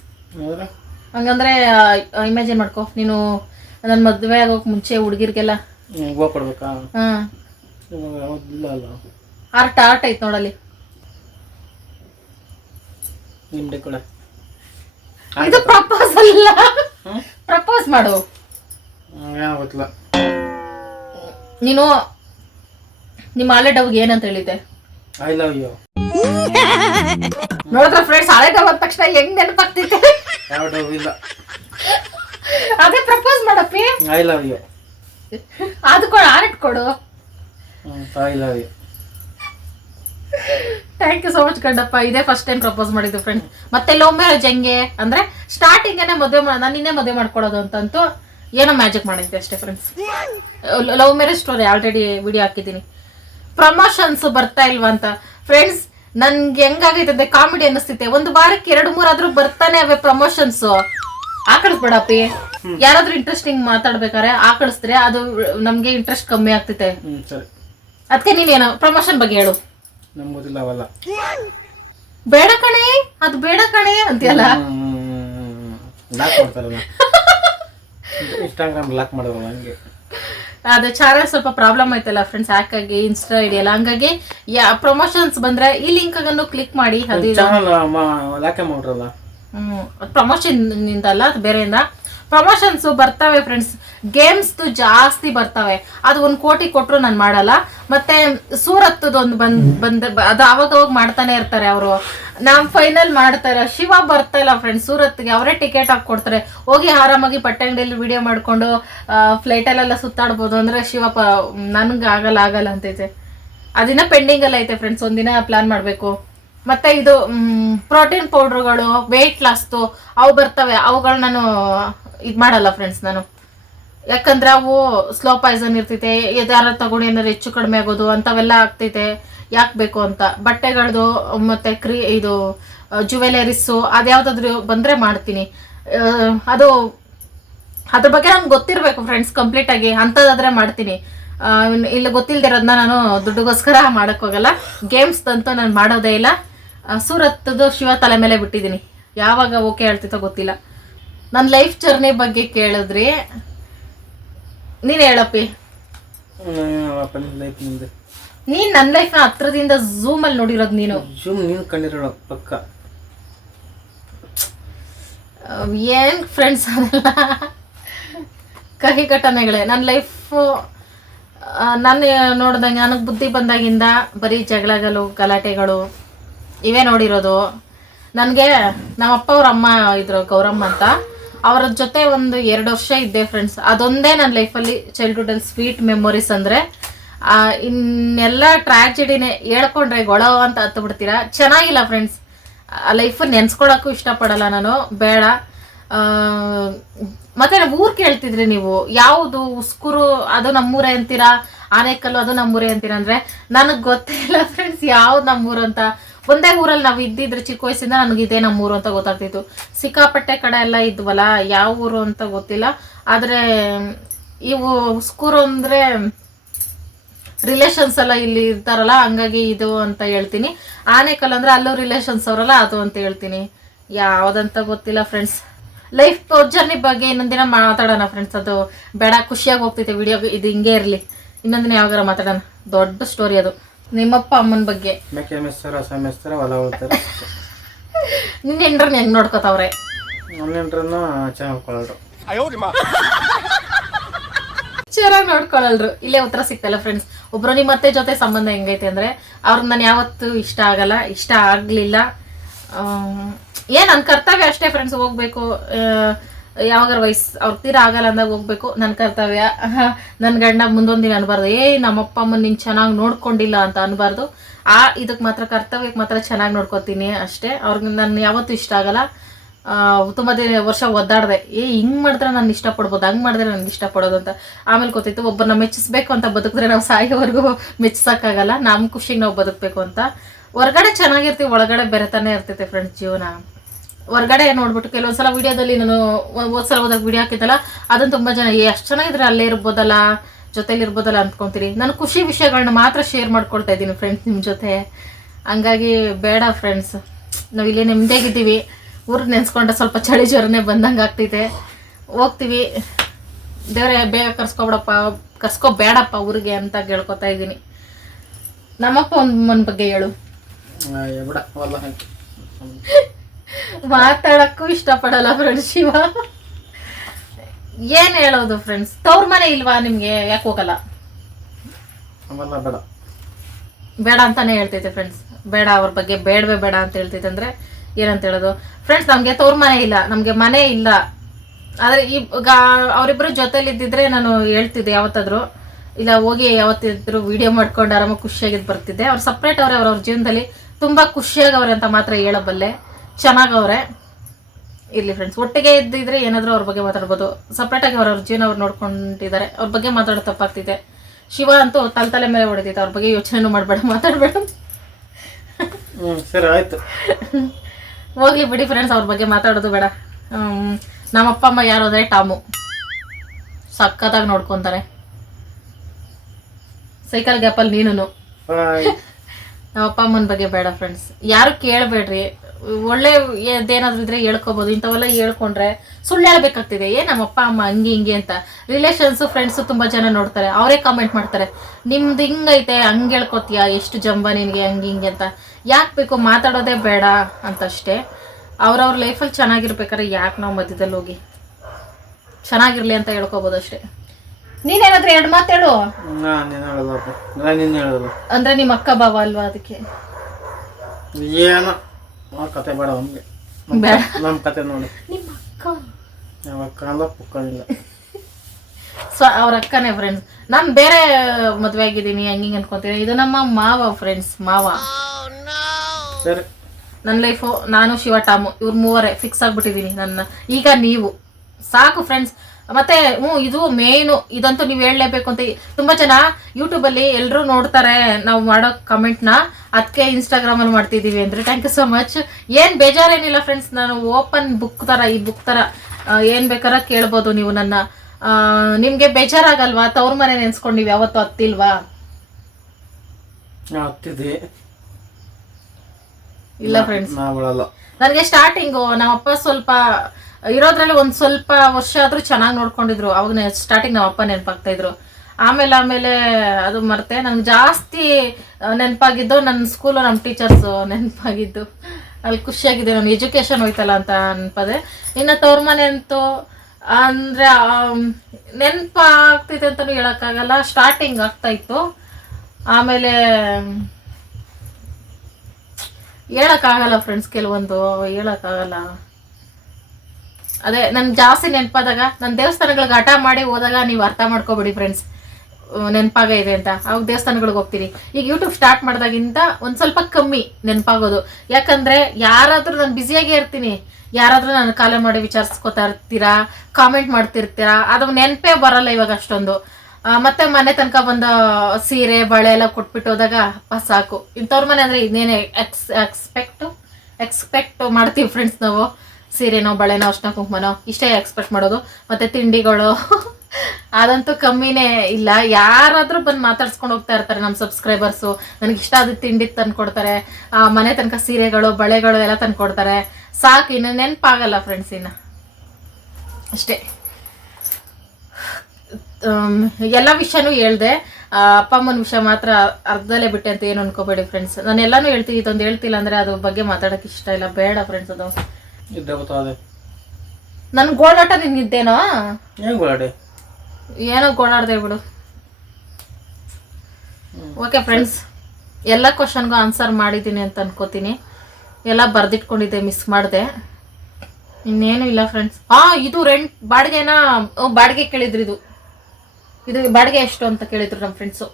[SPEAKER 1] ಹಂಗಂದ್ರೆ ಇಮ್ಯಾಜಿನ್ ಮಾಡ್ಕೋ. ನೀನು ನನ್ನ ಮದುವೆ ಆಗೋಕ್ ಮುಂಚೆ ಹುಡುಗಿರ್ಗೆಲ್ಲ.
[SPEAKER 3] ಹೂವು ಕೊಡ್ಬೇಕಾ?
[SPEAKER 1] ಹ್ಮ್
[SPEAKER 3] ಇವಾಗ ಅಲ್ಲ.
[SPEAKER 1] ಆರ್ಟ್ ಆರ್ಟ್ ಐತ್ ನೋಡಲ್ಲಿ.
[SPEAKER 3] ನಿಮ್ದೆ ಕೂಡ
[SPEAKER 1] ಇದು ಪ್ರಪೋಸ್ ಅಲ್ಲ. ಪ್ರಪೋಸ್ ಮಾಡು.
[SPEAKER 3] ಯಾವ ಗೊತ್ತಿಲ್ಲ
[SPEAKER 1] ನೀನು ನಿಮ್ಮ ಆಲೆ ಡವ್ಗೆ ಏನಂತ ಹೇಳಿದ್ದೆ?
[SPEAKER 3] ಐ ಲವ್ ಯು
[SPEAKER 1] ನೋಡಿದ್ರೆ ಫ್ರೆಂಡ್ಸ್ ಹಳೆ ಡವ್ ತಕ್ಷಣ ಹೆಂಗ್ ನೆನಪಾಗ್ತೈತೆ
[SPEAKER 3] ಯಾವ ಇಲ್ಲ.
[SPEAKER 1] ಅದೇ ಪ್ರಪೋಸ್ ಮಾಡಪ್ಪಿ.
[SPEAKER 3] ಐ ಲವ್ ಯು
[SPEAKER 1] ಅದು ಕೊಡು ಆರ್ಟ್ ಕೊಡು.
[SPEAKER 3] I love you
[SPEAKER 1] thank you so much ಗಂಡಪ್ಪ. ಇದೇ ಫಸ್ಟ್ ಟೈಮ್ ಪ್ರಪೋಸ್ ಮಾಡಿದ್ದು ಫ್ರೆಂಡ್ ಮತ್ತೆ ಲವ್ ಮ್ಯಾರೇಜ್ ಹೆಂಗೆ ಅಂದ್ರೆ ಏನೇ ಮದುವೆ ನಾನು ನಿನ್ನೆ ಮದುವೆ ಮಾಡ್ಕೊಡೋದು ಅಂತಂತೂ ಏನೋ ಮ್ಯಾಜಿಕ್ ಮಾಡಿದ್ದೆ ಅಷ್ಟೇ friends love marriage story already video ಹಾಕಿದ್ದೀನಿ. ಪ್ರಮೋಷನ್ಸ್ ಬರ್ತಾ ಇಲ್ವಾ ಅಂತ. ಫ್ರೆಂಡ್ಸ್ ನನ್ಗೆ ಹೆಂಗಾಗೈತೆ ಅಂದ್ರೆ ಕಾಮಿಡಿ ಅನಿಸ್ತೈತೆ ಒಂದು ವಾರಕ್ಕೆ ಎರಡು ಮೂರಾದ್ರೂ ಬರ್ತಾನೆ ಅವೇ ಪ್ರಮೋಷನ್ಸ್ ಆಕಳಿಸ್ಬೇಡಪ್ಪಿ ಯಾರಾದ್ರೂ ಇಂಟ್ರೆಸ್ಟಿಂಗ್ ಮಾತಾಡ್ಬೇಕಾರೆ ಆಕಳಿಸಿದ್ರೆ ಅದು ನಮ್ಗೆ ಇಂಟ್ರೆಸ್ಟ್ ಕಮ್ಮಿ ಆಗ್ತೈತೆ ಅದಕ್ಕೆ ನೀನೇನು ಪ್ರಮೋಷನ್ ಬಗ್ಗೆ ಹೇಳು.
[SPEAKER 3] ನಮ್ಗೆ ಗೊತ್ತಿಲ್ಲ ಅವೆಲ್ಲ.
[SPEAKER 1] ಬೇಡ ಕಣೆ ಅದು ಬೇಡ ಕಣೆ ಅಂತೀಯಲ್ಲ?
[SPEAKER 3] ಮಾಡ್ತಾರಲ್ಲ. ಇನ್ಸ್ಟಾಗ್ರಾಮ್ ಲಾಕ್ ಮಾಡೋರಲ್ಲ ಹಂಗೆ.
[SPEAKER 1] ಅದು ಚಾನಲ್ ಸ್ವಲ್ಪ ಪ್ರಾಬ್ಲಮ್ ಆಯ್ತಲ್ಲ ಫ್ರೆಂಡ್ಸ್ ಹಾಕಾಗಿ ಇನ್ಸ್ಟಾ ಐಡಿ ಎಲ್ಲ ಹಂಗಾಗಿ ಯಾ ಪ್ರಮೋಷನ್ಸ್ ಬಂದ್ರೆ ಈ ಲಿಂಕ್ ಅನ್ನು ಕ್ಲಿಕ್ ಮಾಡಿ ಅದು ಹ್ಮ್ ಪ್ರಮೋಷನ್ ನಿಂದಲ್ಲ ಅದು ಬೇರೆಯಿಂದ ಪ್ರಮೋಷನ್ಸ್ ಬರ್ತವೆ ಫ್ರೆಂಡ್ಸ್ ಗೇಮ್ಸ್ ಜಾಸ್ತಿ ಬರ್ತವೆ. ಅದು ಒಂದು ಕೋಟಿ ಕೊಟ್ಟರು ನಾನು ಮಾಡಲ್ಲ. ಮತ್ತೆ ಸೂರತ್ ಒಂದು ಬಂದ್ ಬಂದ ಅದು ಅವಾಗ ಅವಾಗ ಮಾಡ್ತಾನೆ ಇರ್ತಾರೆ ಅವರು. ನಾವ್ ಫೈನಲ್ ಮಾಡ್ತಾರ. ಶಿವ ಬರ್ತಾ ಇಲ್ಲ ಫ್ರೆಂಡ್ಸ್ ಸೂರತ್ಗೆ ಅವರೇ ಟಿಕೆಟ್ ಹಾಕಿ ಕೊಡ್ತಾರೆ. ಹೋಗಿ ಆರಾಮಾಗಿ ಬಟ್ಟೆ ಅಂಗಡಿಯಲ್ಲಿ ವಿಡಿಯೋ ಮಾಡ್ಕೊಂಡು ಫ್ಲೈಟಲ್ಲೆಲ್ಲ ಸುತ್ತಾಡ್ಬೋದು. ಅಂದ್ರೆ ಶಿವ ನನ್ಗೆ ಆಗಲ್ಲ ಆಗಲ್ಲ ಅಂತೈತೆ. ಅದಿನ ಪೆಂಡಿಂಗ್ ಅಲ್ಲ ಐತೆ ಫ್ರೆಂಡ್ಸ್ ಒಂದಿನ ಪ್ಲಾನ್ ಮಾಡಬೇಕು. ಮತ್ತೆ ಇದು ಪ್ರೋಟೀನ್ ಪೌಡ್ರುಗಳು ವೆಯ್ಟ್ ಲಾಸ್ತು ಅವು ಬರ್ತವೆ. ಅವುಗಳು ನಾನು, ಇದು ಮಾಡಲ್ಲ ಫ್ರೆಂಡ್ಸ್ ನಾನು. ಯಾಕಂದ್ರೆ ಅವು ಸ್ಲೋ ಪಾಯ್ಸನ್ ಇರ್ತೈತೆ. ಯಾರ ತಗೊಂಡು ಏನಾರು ಹೆಚ್ಚು ಕಡಿಮೆ ಆಗೋದು ಅಂಥವೆಲ್ಲ ಆಗ್ತೈತೆ. ಯಾಕೆ ಬೇಕು ಅಂತ. ಬಟ್ಟೆಗಳದು, ಮತ್ತೆ ಕ್ರೀ, ಇದು ಜುವೆಲರೀಸು ಅದ್ಯಾವ್ದಾದ್ರು ಬಂದರೆ ಮಾಡ್ತೀನಿ. ಅದು, ಅದ್ರ ಬಗ್ಗೆ ನಮ್ಗೆ ಗೊತ್ತಿರಬೇಕು ಫ್ರೆಂಡ್ಸ್ ಕಂಪ್ಲೀಟ್ ಆಗಿ. ಅಂಥದ್ದಾದ್ರೆ ಮಾಡ್ತೀನಿ. ಇಲ್ಲ ಗೊತ್ತಿಲ್ದಿರೋದನ್ನ ನಾನು ದುಡ್ಡುಗೋಸ್ಕರ ಮಾಡೋಕ್ಕೋಗಲ್ಲ ಗೇಮ್ಸ್ ತಂತೂ ನಾನು ಮಾಡೋದೇ ಇಲ್ಲ. ಸೂರತ್ದು ಶಿವ ತಲೆ ಮೇಲೆ ಬಿಟ್ಟಿದ್ದೀನಿ. ಯಾವಾಗ ಓಕೆ ಹೇಳ್ತಿತ್ತೋ ಗೊತ್ತಿಲ್ಲ. ನನ್ನ ಲೈಫ್ ಜರ್ನಿ ಬಗ್ಗೆ ಕೇಳಿದ್ರಿ, ನೀನು ಹೇಳಪ್ಪಿ. ನೀನ್ ನನ್ನ ನ ಹತ್ರದಿಂದ ಝೂಮ್ ಅಲ್ಲಿ ನೋಡಿರೋದು ನೀನು.
[SPEAKER 3] ಝೂಮ್ ನೀನು ಕಂಡಿರೋ ಪಕ್ಕ.
[SPEAKER 1] ಏನ್ ಫ್ರೆಂಡ್ಸ್ ಅದೆಲ್ಲ? ಕಹಿ ಘಟನೆಗಳೇ ನನ್ನ ಲೈಫು ನಾನು ನೋಡ್ದಂಗೆ ನನಗೆ ಬುದ್ಧಿ ಬಂದಾಗಿಂದ ಬರೀ ಜಗಳಗಳು ಗಲಾಟೆಗಳು ಇವೇ ನೋಡಿರೋದು. ನನಗೆ ನಮ್ಮಪ್ಪ ಅವ್ರ ಅಮ್ಮ ಇದ್ರು ಗೌರಮ್ಮ ಅಂತ. ಅವರ ಜೊತೆ ಒಂದು ಎರಡು ವರ್ಷ ಇದ್ದೆ ಫ್ರೆಂಡ್ಸ್ ಅದೊಂದೇ ನನ್ನ ಲೈಫಲ್ಲಿ ಚೈಲ್ಡ್ಹುಡಲ್ಲಿ ಸ್ವೀಟ್ ಮೆಮೊರೀಸ್ ಅಂದರೆ ಇನ್ನೆಲ್ಲ ಟ್ರ್ಯಾಜಿಡಿನೇ ಹೇಳ್ಕೊಂಡ್ರೆ ಗೊಳವ ಅಂತ ಹತ್ತು ಬಿಡ್ತೀರಾ ಚೆನ್ನಾಗಿಲ್ಲ ಫ್ರೆಂಡ್ಸ್ ಆ ಲೈಫ್ ನೆನ್ಸ್ಕೊಳಕ್ಕೂ ಇಷ್ಟಪಡಲ್ಲ ನಾನು. ಬೇಡ. ಆ, ಮತ್ತೆ ಊರ್ ಕೇಳ್ತಿದ್ರಿ ನೀವು. ಯಾವುದು ಉಸ್ಕೂರು ಅದು ನಮ್ಮೂರೇ ಅಂತೀರಾ? ಆನೇಕಲ್ಲು ಅದು ನಮ್ಮೂರೇ ಅಂತೀರಾ ಅಂದ್ರೆ? ನನಗೆ ಗೊತ್ತಿಲ್ಲ ಫ್ರೆಂಡ್ಸ್ ಯಾವ್ದು ನಮ್ಮೂರು ಅಂತ. ಒಂದೇ ಊರಲ್ಲಿ ನಾವು ಇದ್ದಿದ್ರೆ ಚಿಕ್ಕ ವಯಸ್ಸಿಂದ ನನಗೆ ಇದೇ ನಮ್ಮೂರು ಅಂತ ಗೊತ್ತಾಗ್ತಿತ್ತು. ಸಿಕ್ಕಾಪಟ್ಟೆ ಕಡೆ ಎಲ್ಲ ಇದ್ವಲ್ಲ ಯಾವ ಊರು ಅಂತ ಗೊತ್ತಿಲ್ಲ. ಆದರೆ ಇವು ಉಸ್ಕೂರು ಅಂದರೆ ರಿಲೇಷನ್ಸ್ ಎಲ್ಲ ಇಲ್ಲಿ ಇರ್ತಾರಲ್ಲ ಹಂಗಾಗಿ ಇದು ಅಂತ ಹೇಳ್ತೀನಿ. ಆನೆಕಲ್ ಅಂದ್ರೆ ಅಲ್ಲೂ ರಿಲೇಷನ್ಸ್ ಅವರಲ್ಲ ಅದು ಅಂತ ಹೇಳ್ತೀನಿ. ಯಾವ್ದಂತ ಗೊತ್ತಿಲ್ಲ ಫ್ರೆಂಡ್ಸ್ ಲೈಫ್ ಜರ್ನಿ ಬಗ್ಗೆ ಇನ್ನೊಂದಿನ ಮಾತಾಡೋಣ ಫ್ರೆಂಡ್ಸ್ ಅದು ಬೇಡ ಖುಷಿಯಾಗಿ ಹೋಗ್ತೈತೆ ವಿಡಿಯೋ ಇದು ಹಿಂಗೆ ಇರಲಿ. ಇನ್ನೊಂದಿನ ಯಾವಾಗಾರ ಮಾತಾಡೋಣ. ದೊಡ್ಡ ಸ್ಟೋರಿ ಅದು. ನಿಮ್ಮಪ್ಪ ಅಮ್ಮನ ಬಗ್ಗೆ. ನಿನ್ನೆ ಹೆಂಡ್ರನ್ನ ಹೆಂಗ್ ನೋಡ್ಕೋತಾವ್ರೆ?
[SPEAKER 3] ಚೆನ್ನಾಗಿ
[SPEAKER 1] ನೋಡ್ಕೊಳ್ಳಲ್ರು ಇಲ್ಲೇ ಉತ್ತರ ಸಿಕ್ತಲ್ಲ ಫ್ರೆಂಡ್ಸ್ ಒಬ್ರು ನಿಮ್ಮ ಮತ್ತೆ ಜೊತೆ ಸಂಬಂಧ ಹೆಂಗೈತೆ ಅಂದ್ರೆ ಅವ್ರಿಗೆ ನಾನು ಯಾವತ್ತೂ ಇಷ್ಟ ಆಗಲ್ಲ, ಇಷ್ಟ ಆಗಲಿಲ್ಲ. ಏನು ನನ್ನ ಕರ್ತವ್ಯ ಅಷ್ಟೇ ಫ್ರೆಂಡ್ಸ್ ಹೋಗ್ಬೇಕು. ಯಾವಾಗಾರ ವಯಸ್ಸು ಅವ್ರ ತೀರ ಆಗಲ್ಲ ಅಂದಾಗ ಹೋಗ್ಬೇಕು. ನನ್ನ ಕರ್ತವ್ಯ ನನ್ನ ಗಂಡ ಮುಂದೊಂದು ದಿನ ಅನ್ಬಾರ್ದು. ಏ ನಮ್ಮಪ್ಪ ಅಮ್ಮ ನೀನು ಚೆನ್ನಾಗಿ ನೋಡ್ಕೊಂಡಿಲ್ಲ ಅಂತ ಅನ್ಬಾರ್ದು. ಆ ಇದಕ್ಕೆ ಮಾತ್ರ ಕರ್ತವ್ಯಕ್ಕೆ ಮಾತ್ರ ಚೆನ್ನಾಗಿ ನೋಡ್ಕೊತೀನಿ ಅಷ್ಟೇ. ಅವ್ರಿಗೆ ನಾನು ಯಾವತ್ತೂ ಇಷ್ಟ ಆಗಲ್ಲ. ತುಂಬ ದಿನ ವರ್ಷ ಒದ್ದಾಡ್ದೆ. ಏ, ಹಿಂಗ್ ಮಾಡಿದ್ರೆ ನಾನು ಇಷ್ಟಪಡ್ಬೋದು, ಹಂಗ್ ಮಾಡಿದ್ರೆ ನನ್ಗೆ ಇಷ್ಟಪಡೋದು ಅಂತ. ಆಮೇಲೆ ಗೊತ್ತಿತ್ತು ಒಬ್ಬರನ್ನ ಮೆಚ್ಚಿಸ್ಬೇಕು ಅಂತ ಬದುಕಿದ್ರೆ ನಾವು ಸಾಯೋವರೆಗೂ ಮೆಚ್ಚಿಸೋಕ್ಕಾಗಲ್ಲ ನಮ್ಮ ಖುಷಿಗೆ ನಾವು ಬದುಕಬೇಕು ಅಂತ. ಹೊರಗಡೆ ಚೆನ್ನಾಗಿರ್ತೀವಿ, ಒಳಗಡೆ ಬೆರೆತಾನೆ ಇರ್ತೈತೆ ಫ್ರೆಂಡ್ಸ್ ಜೀವನ. ಹೊರಗಡೆ ನೋಡ್ಬಿಟ್ಟು, ಕೆಲವೊಂದ್ಸಲ ವಿಡಿಯೋದಲ್ಲಿ ನಾನು ಒಂದ್- ಒಂದ್ ಸಲ ಹೋದಾಗ ವಿಡಿಯೋ ಹಾಕಿದ್ದಲ್ಲ ಅದನ್ನು ತುಂಬಾ ಜನ, ಏ, ಅಷ್ಟು ಚೆನ್ನಾಗಿದ್ರೆ ಅಲ್ಲೇ ಇರ್ಬೋದಲ್ಲ, ಜೊತೆಲಿ ಇರ್ಬೋದಲ್ಲ ಅಂದ್ಕೊಂತೀರಿ. ನಾನು ಖುಷಿ ವಿಷಯಗಳನ್ನ ಮಾತ್ರ ಶೇರ್ ಮಾಡ್ಕೊಳ್ತಾ ಇದ್ದೀನಿ ಫ್ರೆಂಡ್ಸ್ ನಿಮ್ಮ ಜೊತೆ. ಹಂಗಾಗಿ ಬೇಡ ಫ್ರೆಂಡ್ಸ್ ನಾವು ಇಲ್ಲೇ ನೆಮ್ಮದಿಯಾಗಿದ್ದೀವಿ ಊರಿಗೆ ನೆನ್ಸ್ಕೊಂಡ್ರೆ ಸ್ವಲ್ಪ ಚಳಿ ಜ್ವರನೇ ಬಂದಂಗೆ ಆಗ್ತೈತೆ. ಹೋಗ್ತೀವಿ. ದೇವರೇ ಬೇಗ ಕರ್ಸ್ಕೊಬಿಡಪ್ಪ ಕರ್ಸ್ಕೊ ಬೇಡಪ್ಪ ಊರಿಗೆ ಅಂತ ಕೇಳ್ಕೊತಾ ಇದ್ದೀನಿ. ನಮ್ಮಪ್ಪ ಒಂದು ಮನ ಬಗ್ಗೆ ಹೇಳು. ಮಾತಾಡಕ್ಕೂ ಇಷ್ಟಪಡಲ್ಲ ಫ್ರೆಂಡ್ಸ್ ಶಿವ. ಏನ್ ಹೇಳೋದು ಫ್ರೆಂಡ್ಸ್ ತವ್ರ ಮನೆ ಇಲ್ವಾ ನಿಮ್ಗೆ? ಯಾಕೆ ಹೋಗಲ್ಲ?
[SPEAKER 3] ಬೇಡ.
[SPEAKER 1] ಬೇಡ ಅಂತಾನೆ ಹೇಳ್ತೈತೆ ಫ್ರೆಂಡ್ಸ್ ಬೇಡ ಅವ್ರ ಬಗ್ಗೆ ಬೇಡವೇ ಬೇಡ ಅಂತ ಹೇಳ್ತೈತೆ ಅಂದ್ರೆ ಏನಂತ ಹೇಳೋದು? ಫ್ರೆಂಡ್ಸ್ ನಮಗೆ ತೋರ್ ಮನೆ ಇಲ್ಲ. ನಮಗೆ ಮನೆ ಇಲ್ಲ. ಆದ್ರೆ ಈಗ ಅವರಿಬ್ಬರು ಜೊತೆಲಿ ಇದ್ದಿದ್ರೆ ನಾನು ಹೇಳ್ತಿದ್ದೆ ಯಾವತ್ತಾದರೂ. ಇಲ್ಲ ಹೋಗಿ ಯಾವತ್ತಿದ್ರು ವಿಡಿಯೋ ಮಾಡ್ಕೊಂಡು ಆರಾಮಾಗಿ ಖುಷಿಯಾಗಿದ್ದು ಬರ್ತಿದ್ದೆ. ಅವ್ರು ಸಪ್ರೇಟ್ ಅವ್ರೆ ಅವ್ರವ್ರ ಜೀವನದಲ್ಲಿ ತುಂಬಾ ಖುಷಿಯಾಗವ್ರೆ ಅಂತ ಮಾತ್ರ ಹೇಳಬಲ್ಲೆ. ಚೆನ್ನಾಗವ್ರೆ. ಇರ್ಲಿ ಫ್ರೆಂಡ್ಸ್ ಒಟ್ಟಿಗೆ ಇದ್ದಿದ್ರೆ ಏನಾದರೂ ಅವ್ರ ಬಗ್ಗೆ ಮಾತಾಡ್ಬೋದು. ಸಪ್ರೇಟಾಗಿ ಅವ್ರವ್ರ ಜೀವನ ಅವ್ರು ನೋಡ್ಕೊಂಡಿದ್ದಾರೆ. ಅವ್ರ ಬಗ್ಗೆ ಮಾತಾಡೋ ತಪ್ಪಾಗ್ತಿದೆ. ಶಿವ ಅಂತೂ ತಲೆ ತಲೆ ಮೇಲೆ ಹೊಡೆದಿದ್ದೆ. ಅವ್ರ ಬಗ್ಗೆ ಯೋಚನೆ ಮಾಡಬೇಡ ಮಾತಾಡಬೇಡ
[SPEAKER 3] ಸರಿ ಆಯ್ತು.
[SPEAKER 1] ಹೋಗ್ಲಿ ಬಿಡಿ ಫ್ರೆಂಡ್ಸ್ ಅವ್ರ ಬಗ್ಗೆ ಮಾತಾಡೋದು ಬೇಡ. ನಮ್ಮ ಅಪ್ಪ ಅಮ್ಮ ಯಾರು ಅಂದ್ರೆ ಟಾಮು. ಸಖತ್ತಾಗಿ ನೋಡ್ಕೊಂತಾರೆ. ಸೈಕಲ್ ಗ್ಯಾಪಲ್ಲಿ ನೀನು ನಮ್ಮ ಅಪ್ಪ ಅಮ್ಮನ ಬಗ್ಗೆ ಬೇಡ ಫ್ರೆಂಡ್ಸ್ ಯಾರು ಕೇಳಬೇಡ್ರಿ. ಒಳ್ಳೆ ಏನಾದ್ರು ಇದ್ರೆ ಹೇಳ್ಕೊಬೋದು. ಇಂಥವೆಲ್ಲ ಹೇಳ್ಕೊಂಡ್ರೆ ಸುಳ್ಳು ಹೇಳ್ಬೇಕಾಗ್ತಿದೆ. ಏ ನಮ್ಮ ಅಪ್ಪ ಅಮ್ಮ ಹಂಗೆ ಹಿಂಗೆ ಅಂತ. ರಿಲೇಷನ್ಸು ಫ್ರೆಂಡ್ಸು ತುಂಬ ಜನ ನೋಡ್ತಾರೆ. ಅವರೇ ಕಾಮೆಂಟ್ ಮಾಡ್ತಾರೆ. ನಿಮ್ದು ಹಿಂಗೈತೆ ಹಂಗೆ ಹೇಳ್ಕೊತೀಯ? ಎಷ್ಟು ಜಂಬ ನಿನಗೆ ಹಂಗೆ ಹಿಂಗೆ ಅಂತ. ಯಾಕೆ ಬೇಕು ಮಾತಾಡೋದೇ ಬೇಡ ಅಂತಷ್ಟೇ. ಅವ್ರವ್ರ ಲೈಫಲ್ಲಿ ಚೆನ್ನಾಗಿರ್ಬೇಕಾದ್ರೆ ಯಾಕೆ ನಾವು ಮಧ್ಯದಲ್ಲಿ ಹೋಗಿ? ಚೆನ್ನಾಗಿರ್ಲಿ ಅಂತ ಹೇಳ್ಕೊಬೋದು ಅಷ್ಟೇ. ನೀನೇನಾದ್ರೂ ಎರಡು ಮಾತೇಳು ಅಂದ್ರೆ ನಿಮ್ಮ ಅಕ್ಕ ಬಾವ ಅಲ್ವಾ ಅದಕ್ಕೆ?
[SPEAKER 3] ಏನೋ? ಆ ಕತೆ ಬೇಡ ನಮಗೆ. ನಮ್ಮ ಕತೆ ನೋಡಿ.
[SPEAKER 1] ನಿಮ್ಮ ಅಕ್ಕ?
[SPEAKER 3] ಯಾವ ಕಾಲ ಪುಕ್ಕಳಿಲ್ಲ
[SPEAKER 1] ಸೊ ಅವ್ರ ಅಕ್ಕನೇ ಫ್ರೆಂಡ್ಸ್ ನಾನು ಬೇರೆ ಮದುವೆ ಆಗಿದ್ದೀನಿ ಹಂಗಿಂಗ್ ಅನ್ಕೊಂತೀನಿ. ಇದು ನಮ್ಮ ಮಾವ ಫ್ರೆಂಡ್ಸ್ ಮಾವ.
[SPEAKER 3] ಸರಿ.
[SPEAKER 1] ನನ್ನ ಲೈಫು ನಾನು ಶಿವ ಟಾಮು ಇವ್ರ ಮೂವರೇ ಫಿಕ್ಸ್ ಆಗ್ಬಿಟ್ಟಿದ್ದೀನಿ ನನ್ನ ಈಗ ನೀವು. ಸಾಕು ಫ್ರೆಂಡ್ಸ್ ಮತ್ತೆ ಹ್ಞೂ ಇದು ಮೇನು ಇದಂತೂ ನೀವು ಹೇಳಲೇಬೇಕು ಅಂತ ತುಂಬ ಜನ ಯೂಟ್ಯೂಬಲ್ಲಿ ಎಲ್ಲರೂ ನೋಡ್ತಾರೆ ನಾವು ಮಾಡೋ ಕಮೆಂಟ್ನ ಅದಕ್ಕೆ ಇನ್ಸ್ಟಾಗ್ರಾಮಲ್ಲಿ ಮಾಡ್ತಿದ್ದೀವಿ ಅಂದರೆ ಥ್ಯಾಂಕ್ ಯು ಸೊ ಮಚ್ ಏನು ಬೇಜಾರೇನಿಲ್ಲ ಫ್ರೆಂಡ್ಸ್ ನಾನು ಓಪನ್ ಬುಕ್ ಥರ ಈ ಬುಕ್ ಥರ ಏನು ಬೇಕಾರ ಕೇಳ್ಬೋದು ನೀವು ನನ್ನ ನಿಮಗೆ ಬೇಜಾರಾಗಲ್ವಾ? ತವ್ರ ಮನೆ ನೆನ್ಸ್ಕೊಂಡು ನೀವು ಯಾವತ್ತೂ ಹತ್ತಿಲ್ವಾ? ಇಲ್ಲ ಫ್ರೆಂಡ್ಸ್
[SPEAKER 3] ನನಗೆ
[SPEAKER 1] ನನಗೆ ನಮ್ಮ ನಮ್ಮಪ್ಪ ಸ್ವಲ್ಪ ಇರೋದ್ರಲ್ಲಿ ಒಂದು ಸ್ವಲ್ಪ ವರ್ಷ ಆದ್ರೂ ಚೆನ್ನಾಗಿ ನೋಡ್ಕೊಂಡಿದ್ರು. ಅವಾಗ ಸ್ಟಾರ್ಟಿಂಗ್ ನಮ್ಮಪ್ಪ ನೆನಪಾಗ್ತಾ ಇದ್ರು. ಆಮೇಲೆ ಆಮೇಲೆ ಅದು ಮರ್ತೆ. ನಂಗೆ ಜಾಸ್ತಿ ನೆನಪಾಗಿದ್ದು ನನ್ನ ಸ್ಕೂಲು ನಮ್ಮ ಟೀಚರ್ಸ್ ನೆನಪಾಗಿದ್ದು. ಅಲ್ಲಿ ಖುಷಿಯಾಗಿದೆ. ನಾನು ಎಜುಕೇಶನ್ ಹೋಯ್ತಲ್ಲ ಅಂತ ಅನ್ಪದೆ. ಇನ್ನು ತವ್ರ ಮನೆ ಅಂತೂ ಅಂದರೆ ನೆನಪಾಗ್ತಿದೆ ಅಂತಲೂ ಹೇಳೋಕ್ಕಾಗಲ್ಲ. ಸ್ಟಾರ್ಟಿಂಗ್ ಆಗ್ತಾ ಇತ್ತು. ಆಮೇಲೆ ಹೇಳೋಕ್ಕಾಗಲ್ಲ ಫ್ರೆಂಡ್ಸ್ ಕೆಲವೊಂದು, ಹೇಳೋಕ್ಕಾಗಲ್ಲ. ಅದೇ ನನ್ಗೆ ಜಾಸ್ತಿ ನೆನಪಾದಾಗ, ನಾನು ದೇವಸ್ಥಾನಗಳಿಗೆ ಹಠ ಮಾಡಿ ಹೋದಾಗ ನೀವು ಅರ್ಥ ಮಾಡ್ಕೋಬೇಡಿ ಫ್ರೆಂಡ್ಸ್ ನೆನಪಾಗ ಇದೆ ಅಂತ. ಅವಾಗ ದೇವಸ್ಥಾನಗಳಿಗೆ ಹೋಗ್ತೀನಿ. ಈಗ ಯೂಟ್ಯೂಬ್ ಸ್ಟಾರ್ಟ್ ಮಾಡಿದಾಗಿಂತ ಒಂದು ಸ್ವಲ್ಪ ಕಮ್ಮಿ ನೆನಪಾಗೋದು. ಯಾಕಂದ್ರೆ ಯಾರಾದ್ರೂ ನಾನು ಬ್ಯುಸಿಯಾಗೇ ಇರ್ತೀನಿ. ಯಾರಾದ್ರೂ ನಾನು ಕಾಲ ಮಾಡಿ ವಿಚಾರಿಸ್ಕೊತಾ ಇರ್ತೀರಾ ಕಾಮೆಂಟ್ ಮಾಡ್ತಿರ್ತೀರಾ, ಅದು ನೆನಪೇ ಬರಲ್ಲ ಇವಾಗ ಅಷ್ಟೊಂದು. ಮತ್ತೆ ಮನೆ ತನಕ ಬಂದ ಸೀರೆ ಬಳೆ ಎಲ್ಲ ಕೊಟ್ಬಿಟ್ಟು ಹೋದಾಗ ಅಪ್ಪ ಸಾಕು. ಇಂಥವ್ರ ಮನೆ ಅಂದ್ರೆ ಇನ್ನೇನೆ ಎಕ್ಸ್ ಎಕ್ಸ್ಪೆಕ್ಟು ಎಕ್ಸ್ಪೆಕ್ಟ್ ಮಾಡ್ತೀವಿ ಫ್ರೆಂಡ್ಸ್ ನಾವು. ಸೀರೆನೋ ಬಳೆನೋ ಅಷ್ಟ ಕುಂಕುಮನೋ ಇಷ್ಟೇ ಎಕ್ಸ್ಪೆಕ್ಟ್ ಮಾಡೋದು. ಮತ್ತೆ ತಿಂಡಿಗಳು ಅದಂತೂ ಕಮ್ಮಿನೇ ಇಲ್ಲ. ಯಾರಾದ್ರೂ ಬಂದು ಮಾತಾಡ್ಸ್ಕೊಂಡು ಹೋಗ್ತಾ ಇರ್ತಾರೆ ನಮ್ಮ ಸಬ್ಸ್ಕ್ರೈಬರ್ಸು ನನಗೆ ಇಷ್ಟ ಆದ ತಿಂಡಿ ತಂದು ಕೊಡ್ತಾರೆ. ಆ, ಮನೆ ತನಕ ಸೀರೆಗಳು ಬಳೆಗಳು ಎಲ್ಲ ತಂದು ಕೊಡ್ತಾರೆ. ಸಾಕು ಇನ್ನು ನೆನಪಾಗಲ್ಲ ಫ್ರೆಂಡ್ಸ್ ಇನ್ನು. ಅಷ್ಟೇ. ಎಲ್ಲ ವಿಷಯನೂ ಹೇಳ್ದೆ. ಅಪ್ಪ ಅಮ್ಮನ ವಿಷಯ ಮಾತ್ರ ಅರ್ಧದಲ್ಲೇ ಬಿಟ್ಟೆ ಅಂತ ಏನು ಅನ್ಕೋಬೇಡಿ ಫ್ರೆಂಡ್ಸ್ ನಾನು ಎಲ್ಲಾನು ಹೇಳ್ತೀನಿ ಇದೊಂದು ಹೇಳ್ತಿಲ್ಲ ಅಂದ್ರೆ ಅದ್ರ ಬಗ್ಗೆ ಮಾತಾಡೋಕೆ ಇಷ್ಟ ಇಲ್ಲ. ಬೇಡ ಫ್ರೆಂಡ್ಸ್ ಅದು. ನನ್ ಗೋಳಾಟ
[SPEAKER 3] ನಿನ್ನಿದ್ದೇನೋ
[SPEAKER 1] ಏನೋ ಗೋಳಾಡ್ದೆ ಬಿಡು. ಓಕೆ ಫ್ರೆಂಡ್ಸ್ ಎಲ್ಲ ಕ್ವಶನ್ಗೂ ಆನ್ಸರ್ ಮಾಡಿದ್ದೀನಿ ಅಂತ ಅನ್ಕೋತೀನಿ. ಎಲ್ಲ ಬರ್ದಿಟ್ಕೊಂಡಿದ್ದೆ ಮಿಸ್ ಮಾಡಿದೆ. ಇನ್ನೇನು ಇಲ್ಲ ಫ್ರೆಂಡ್ಸ್ ಹಾ ಇದು ರೆಂಟ್ ಬಾಡಿಗೆನ? ಬಾಡಿಗೆ ಕೇಳಿದ್ರಿ ಇದು. ಇದು ಬಾಡಿಗೆ ಎಷ್ಟು ಅಂತ ಕೇಳಿದ್ರು ನಮ್ಮ ಫ್ರೆಂಡ್ಸು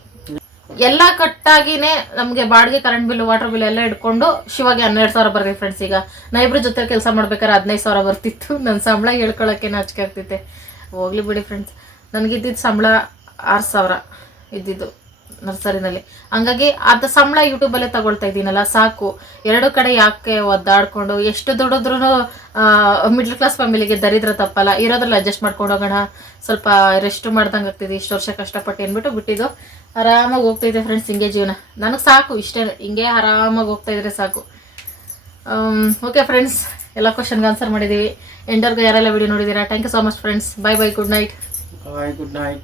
[SPEAKER 1] ಎಲ್ಲ ಕಟ್ಟಾಗಿನೇ ನಮಗೆ ಬಾಡಿಗೆ ಕರೆಂಟ್ ಬಿಲ್ ವಾಟರ್ ಬಿಲ್ ಎಲ್ಲ ಇಟ್ಕೊಂಡು ಶಿವಾಗೆ ಹನ್ನೆರಡು ಸಾವಿರ ಬರ್ತೀವಿ ಫ್ರೆಂಡ್ಸ್ ಈಗ. ನಾ ಇಬ್ರು ಜೊತೆ ಕೆಲಸ ಮಾಡ್ಬೇಕಾದ್ರೆ ಹದಿನೈದು ಸಾವಿರ ಬರ್ತಿತ್ತು. ನನ್ನ ಸಂಬಳ ಹೇಳ್ಕೊಳಕ್ಕೆ ನಾಚಿಕೆ ಆಗ್ತೈತೆ ಹೋಗ್ಲಿ ಬಿಡಿ ಫ್ರೆಂಡ್ಸ್ ನನಗಿದ್ದಿದ್ದು ಸಂಬಳ ಆರು ಸಾವಿರ ಇದ್ದಿದ್ದು. ನರ್ಸರಿನಲ್ಲಿ. ಹಂಗಾಗಿ ಅದು ಸಂಬಳ ಯೂಟ್ಯೂಬಲ್ಲೇ ತಗೊಳ್ತಾ ಇದ್ದೀನಲ್ಲ, ಸಾಕು. ಎರಡು ಕಡೆ ಯಾಕೆ ಒದ್ದಾಡ್ಕೊಂಡು, ಎಷ್ಟು ದುಡಿದ್ರೂ ಮಿಡ್ಲ್ ಕ್ಲಾಸ್ ಫ್ಯಾಮಿಲಿಗೆ ದರಿದ್ರ ತಪ್ಪಲ್ಲ. ಇರೋದ್ರಲ್ಲಿ ಅಡ್ಜಸ್ಟ್ ಮಾಡ್ಕೊಂಡು ಹೋಗೋಣ. ಸ್ವಲ್ಪ ರೆಸ್ಟ್ ಮಾಡ್ದಂಗೆ ಆಗ್ತಿದೆ, ಇಷ್ಟು ವರ್ಷ ಕಷ್ಟಪಟ್ಟು ಏನ್ಬಿಟ್ಟು ಬಿಟ್ಟಿದ್ದು. ಆರಾಮಾಗಿ ಹೋಗ್ತಾಯಿದ್ದೆ ಫ್ರೆಂಡ್ಸ್ ಹಿಂಗೆ ಜೀವನ. ನನಗೆ ಸಾಕು, ಇಷ್ಟೇ. ಹಿಂಗೆ ಆರಾಮಾಗಿ ಹೋಗ್ತಾ ಇದ್ರೆ ಸಾಕು. ಓಕೆ ಫ್ರೆಂಡ್ಸ್ ಎಲ್ಲ ಕ್ವಶನ್ಗೆ ಆನ್ಸರ್ ಮಾಡಿದ್ದೀವಿ ಎಂಡರ್ಗೂ ಯಾರೆಲ್ಲ ವಿಡಿಯೋ ನೋಡಿದ್ದೀರಾ? Thank you so much friends bye bye good night
[SPEAKER 3] bye good night